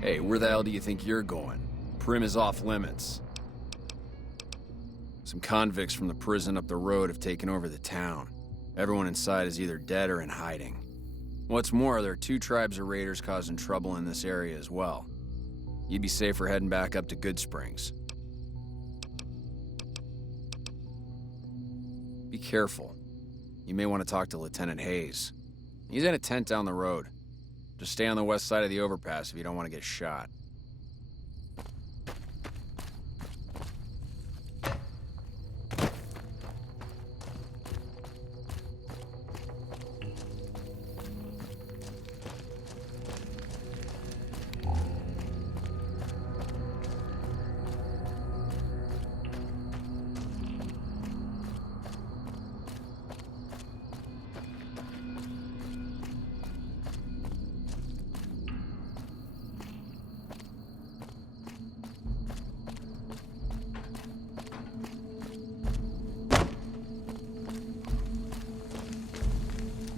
Hey, where the hell do you think you're going? Prim is off limits. Some convicts from the prison up the road have taken over the town. Everyone inside is either dead or in hiding. What's more, there are 2 tribes of raiders causing trouble in this area as well. You'd be safer heading back up to Good Springs. Be careful. You may want to talk to Lieutenant Hayes. He's in a tent down the road. Just stay on the west side of the overpass if you don't want to get shot.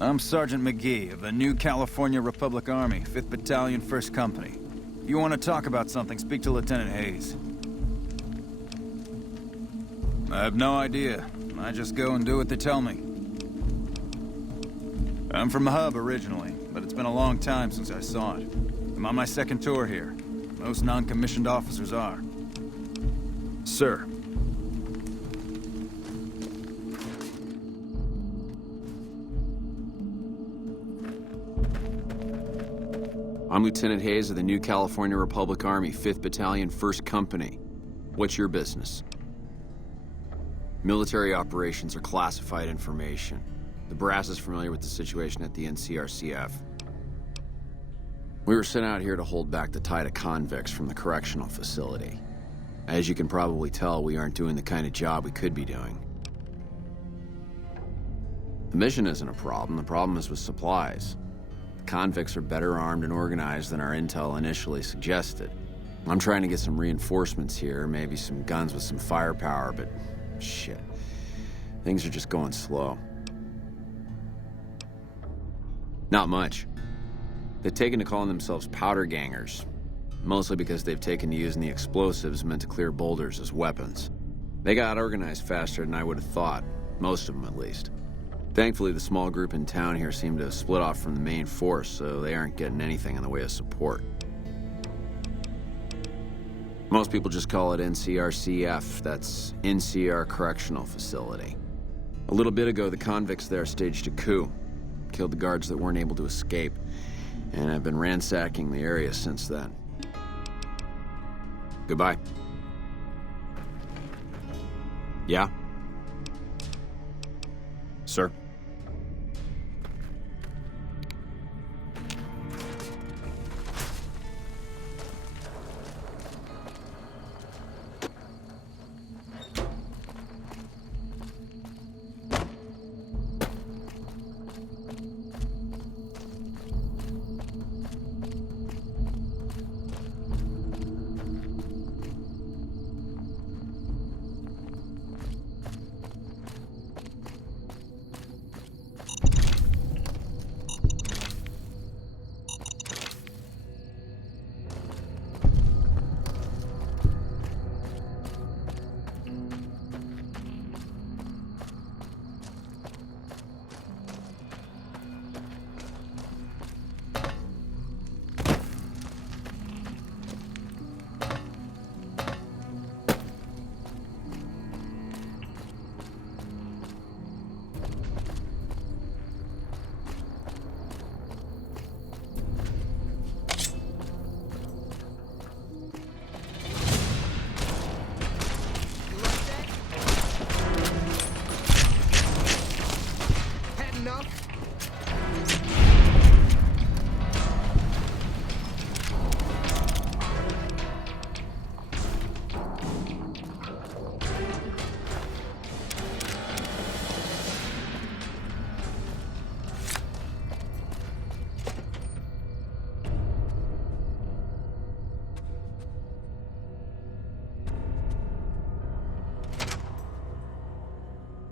I'm Sergeant McGee of the New California Republic Army, 5th Battalion, 1st Company. If you want to talk about something, speak to Lieutenant Hayes. I have no idea. I just go and do what they tell me. I'm from Hub originally, but it's been a long time since I saw it. I'm on my 2nd tour here. Most non-commissioned officers are. Sir. I'm Lieutenant Hayes of the New California Republic Army, 5th Battalion, 1st Company. What's your business? Military operations are classified information. The brass is familiar with the situation at the NCRCF. We were sent out here to hold back the tide of convicts from the correctional facility. As you can probably tell, we aren't doing the kind of job we could be doing. The mission isn't a problem. The problem is with supplies. Convicts are better armed and organized than our intel initially suggested. I'm trying to get some reinforcements here, maybe some guns with some firepower, but shit. Things are just going slow. Not much. They've taken to calling themselves powder gangers, mostly because they've taken to using the explosives meant to clear boulders as weapons. They got organized faster than I would have thought, most of them at least. Thankfully, the small group in town here seem to have split off from the main force, so they aren't getting anything in the way of support. Most people just call it NCRCF, that's NCR Correctional Facility. A little bit ago, the convicts there staged a coup, killed the guards that weren't able to escape, and I've been ransacking the area since then. Goodbye. Yeah? Sir?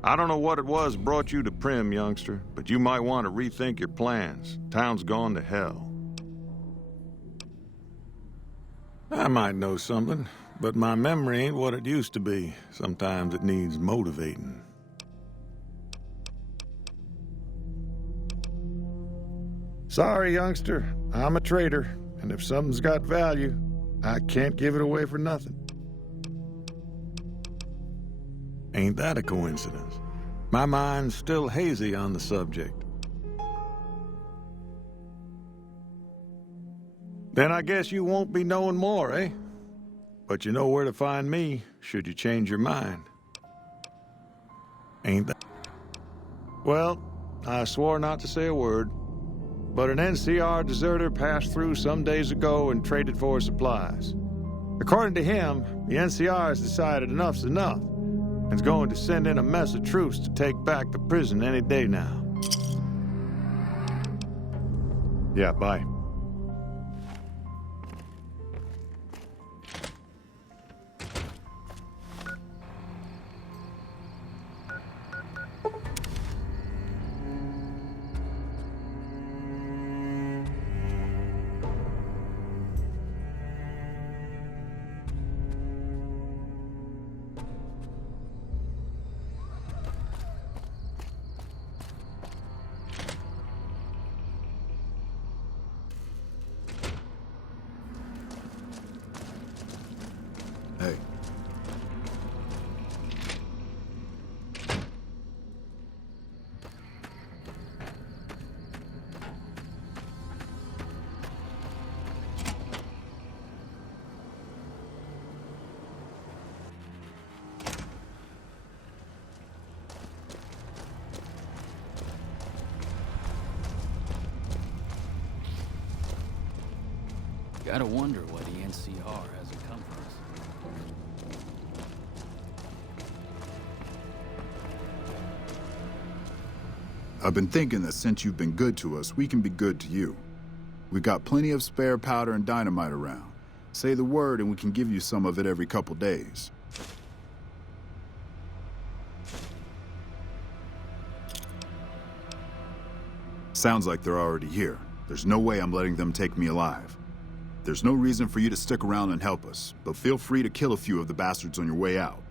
I don't know what it was brought you to Prim, youngster, but you might want to rethink your plans. Town's gone to hell. I might know something. but my memory ain't what it used to be. Sometimes it needs motivating. Sorry, youngster. I'm a trader, and if something's got value, I can't give it away for nothing. Ain't that a coincidence? My mind's still hazy on the subject. Then I guess you won't be knowing more, eh? But you know where to find me, should you change your mind. Ain't that... Well, I swore not to say a word, but an NCR deserter passed through some days ago and traded for supplies. According to him, the NCR has decided enough's enough, and is going to send in a mess of troops to take back the prison any day now. Yeah, bye. Hey. Gotta wonder why the NCR hasn't come for us. I've been thinking that since you've been good to us, we can be good to you. We got plenty of spare powder and dynamite around. Say the word and we can give you some of it every couple days. Sounds like they're already here. There's no way I'm letting them take me alive. There's no reason for you to stick around and help us, but feel free to kill a few of the bastards on your way out.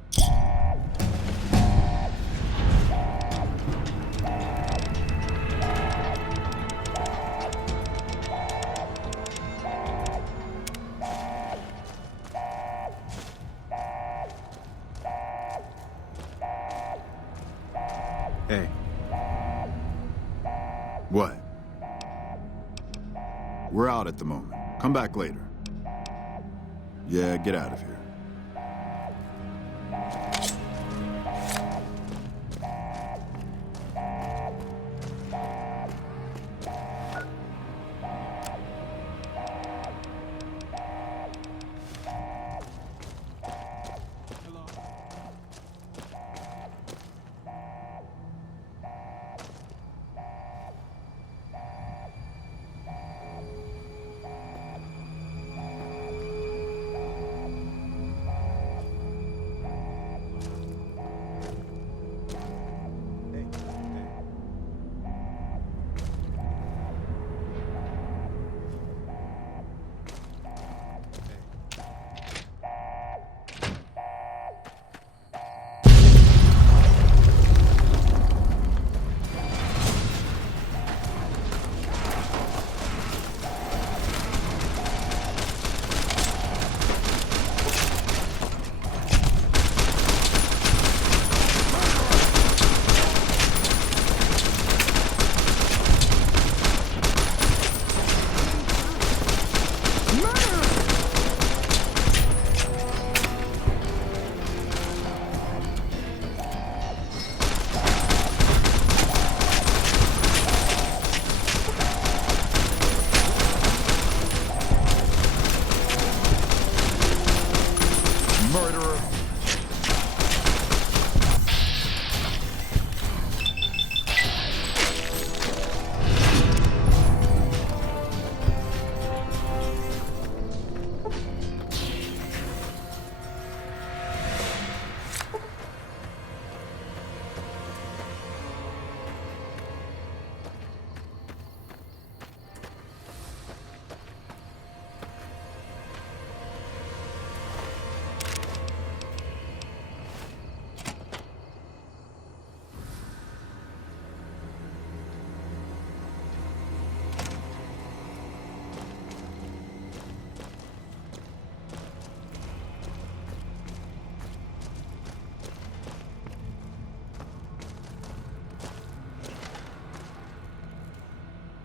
Hey. What? We're out at the moment. Come back later. Yeah, get out of here.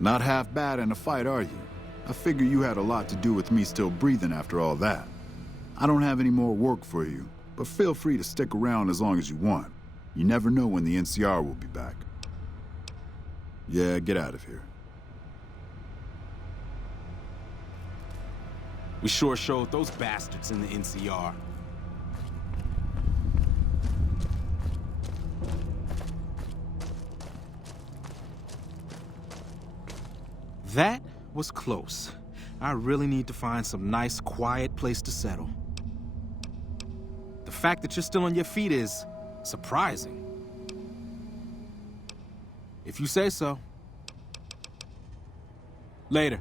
Not half bad in a fight, are you? I figure you had a lot to do with me still breathing after all that. I don't have any more work for you, but feel free to stick around as long as you want. You never know when the NCR will be back. Yeah, get out of here. We sure showed those bastards in the NCR. That was close. I really need to find some nice, quiet place to settle. The fact that you're still on your feet is surprising. If you say so. Later.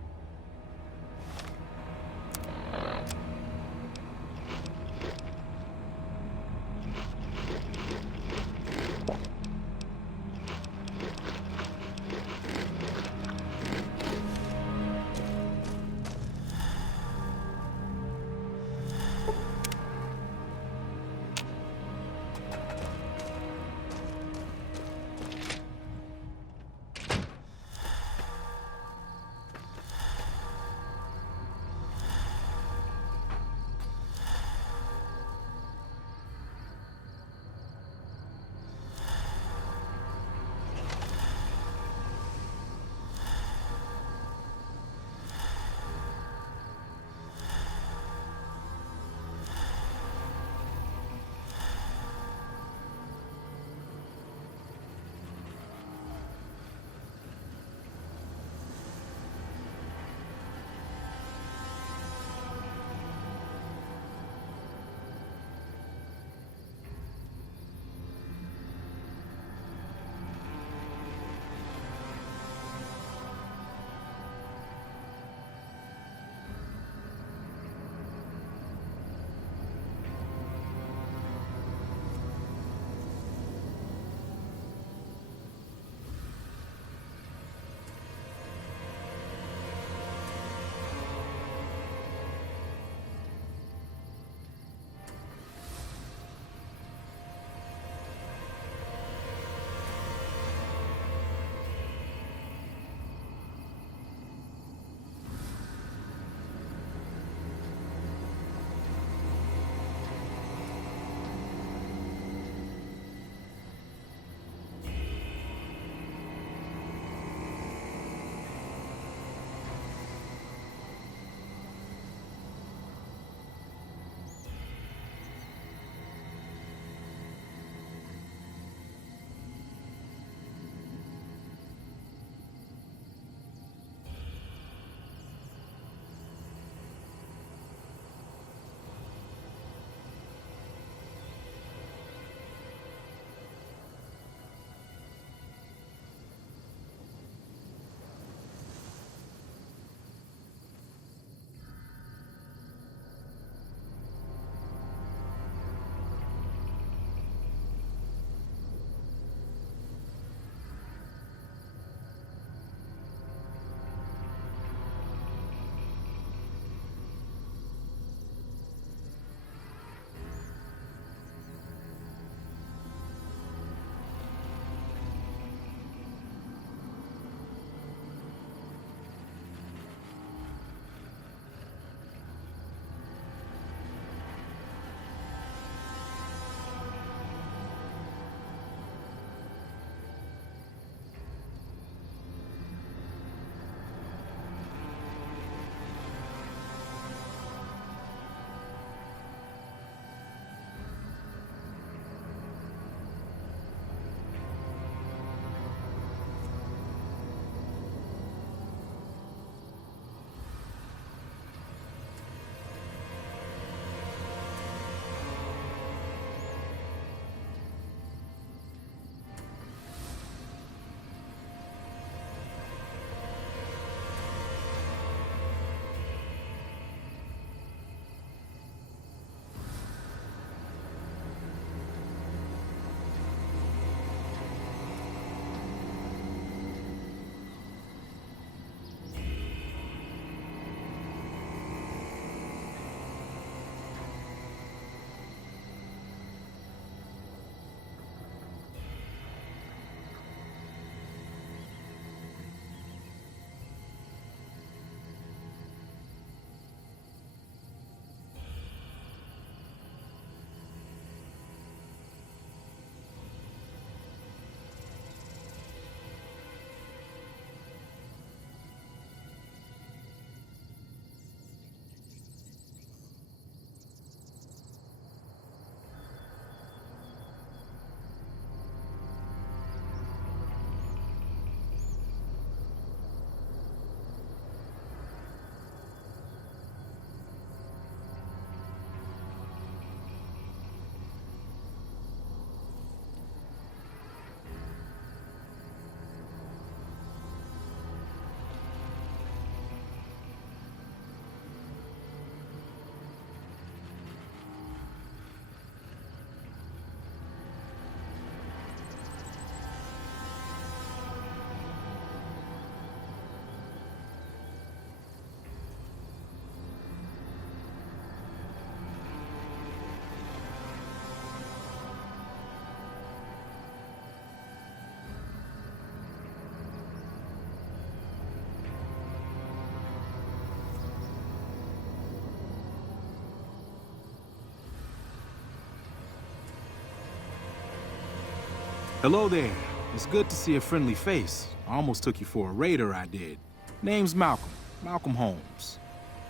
Hello there. It's good to see a friendly face. I almost took you for a raider, I did. Name's Malcolm. Malcolm Holmes.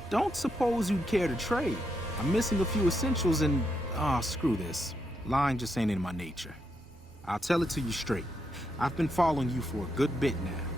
Don't suppose you'd care to trade. I'm missing a few essentials and... screw this. Lying just ain't in my nature. I'll tell it to you straight. I've been following you for a good bit now.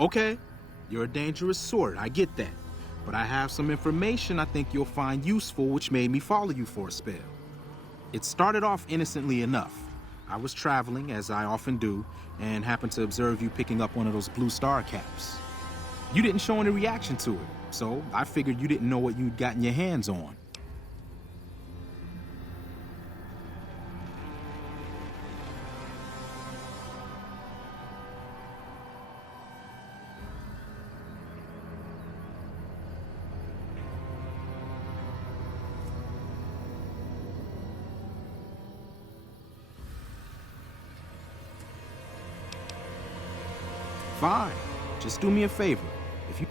Okay, you're a dangerous sort, I get that. But I have some information I think you'll find useful which made me follow you for a spell. It started off innocently enough. I was traveling, as I often do, and happened to observe you picking up one of those blue star caps. You didn't show any reaction to it, so I figured you didn't know what you'd gotten your hands on. Fine. Just do me a favor. If you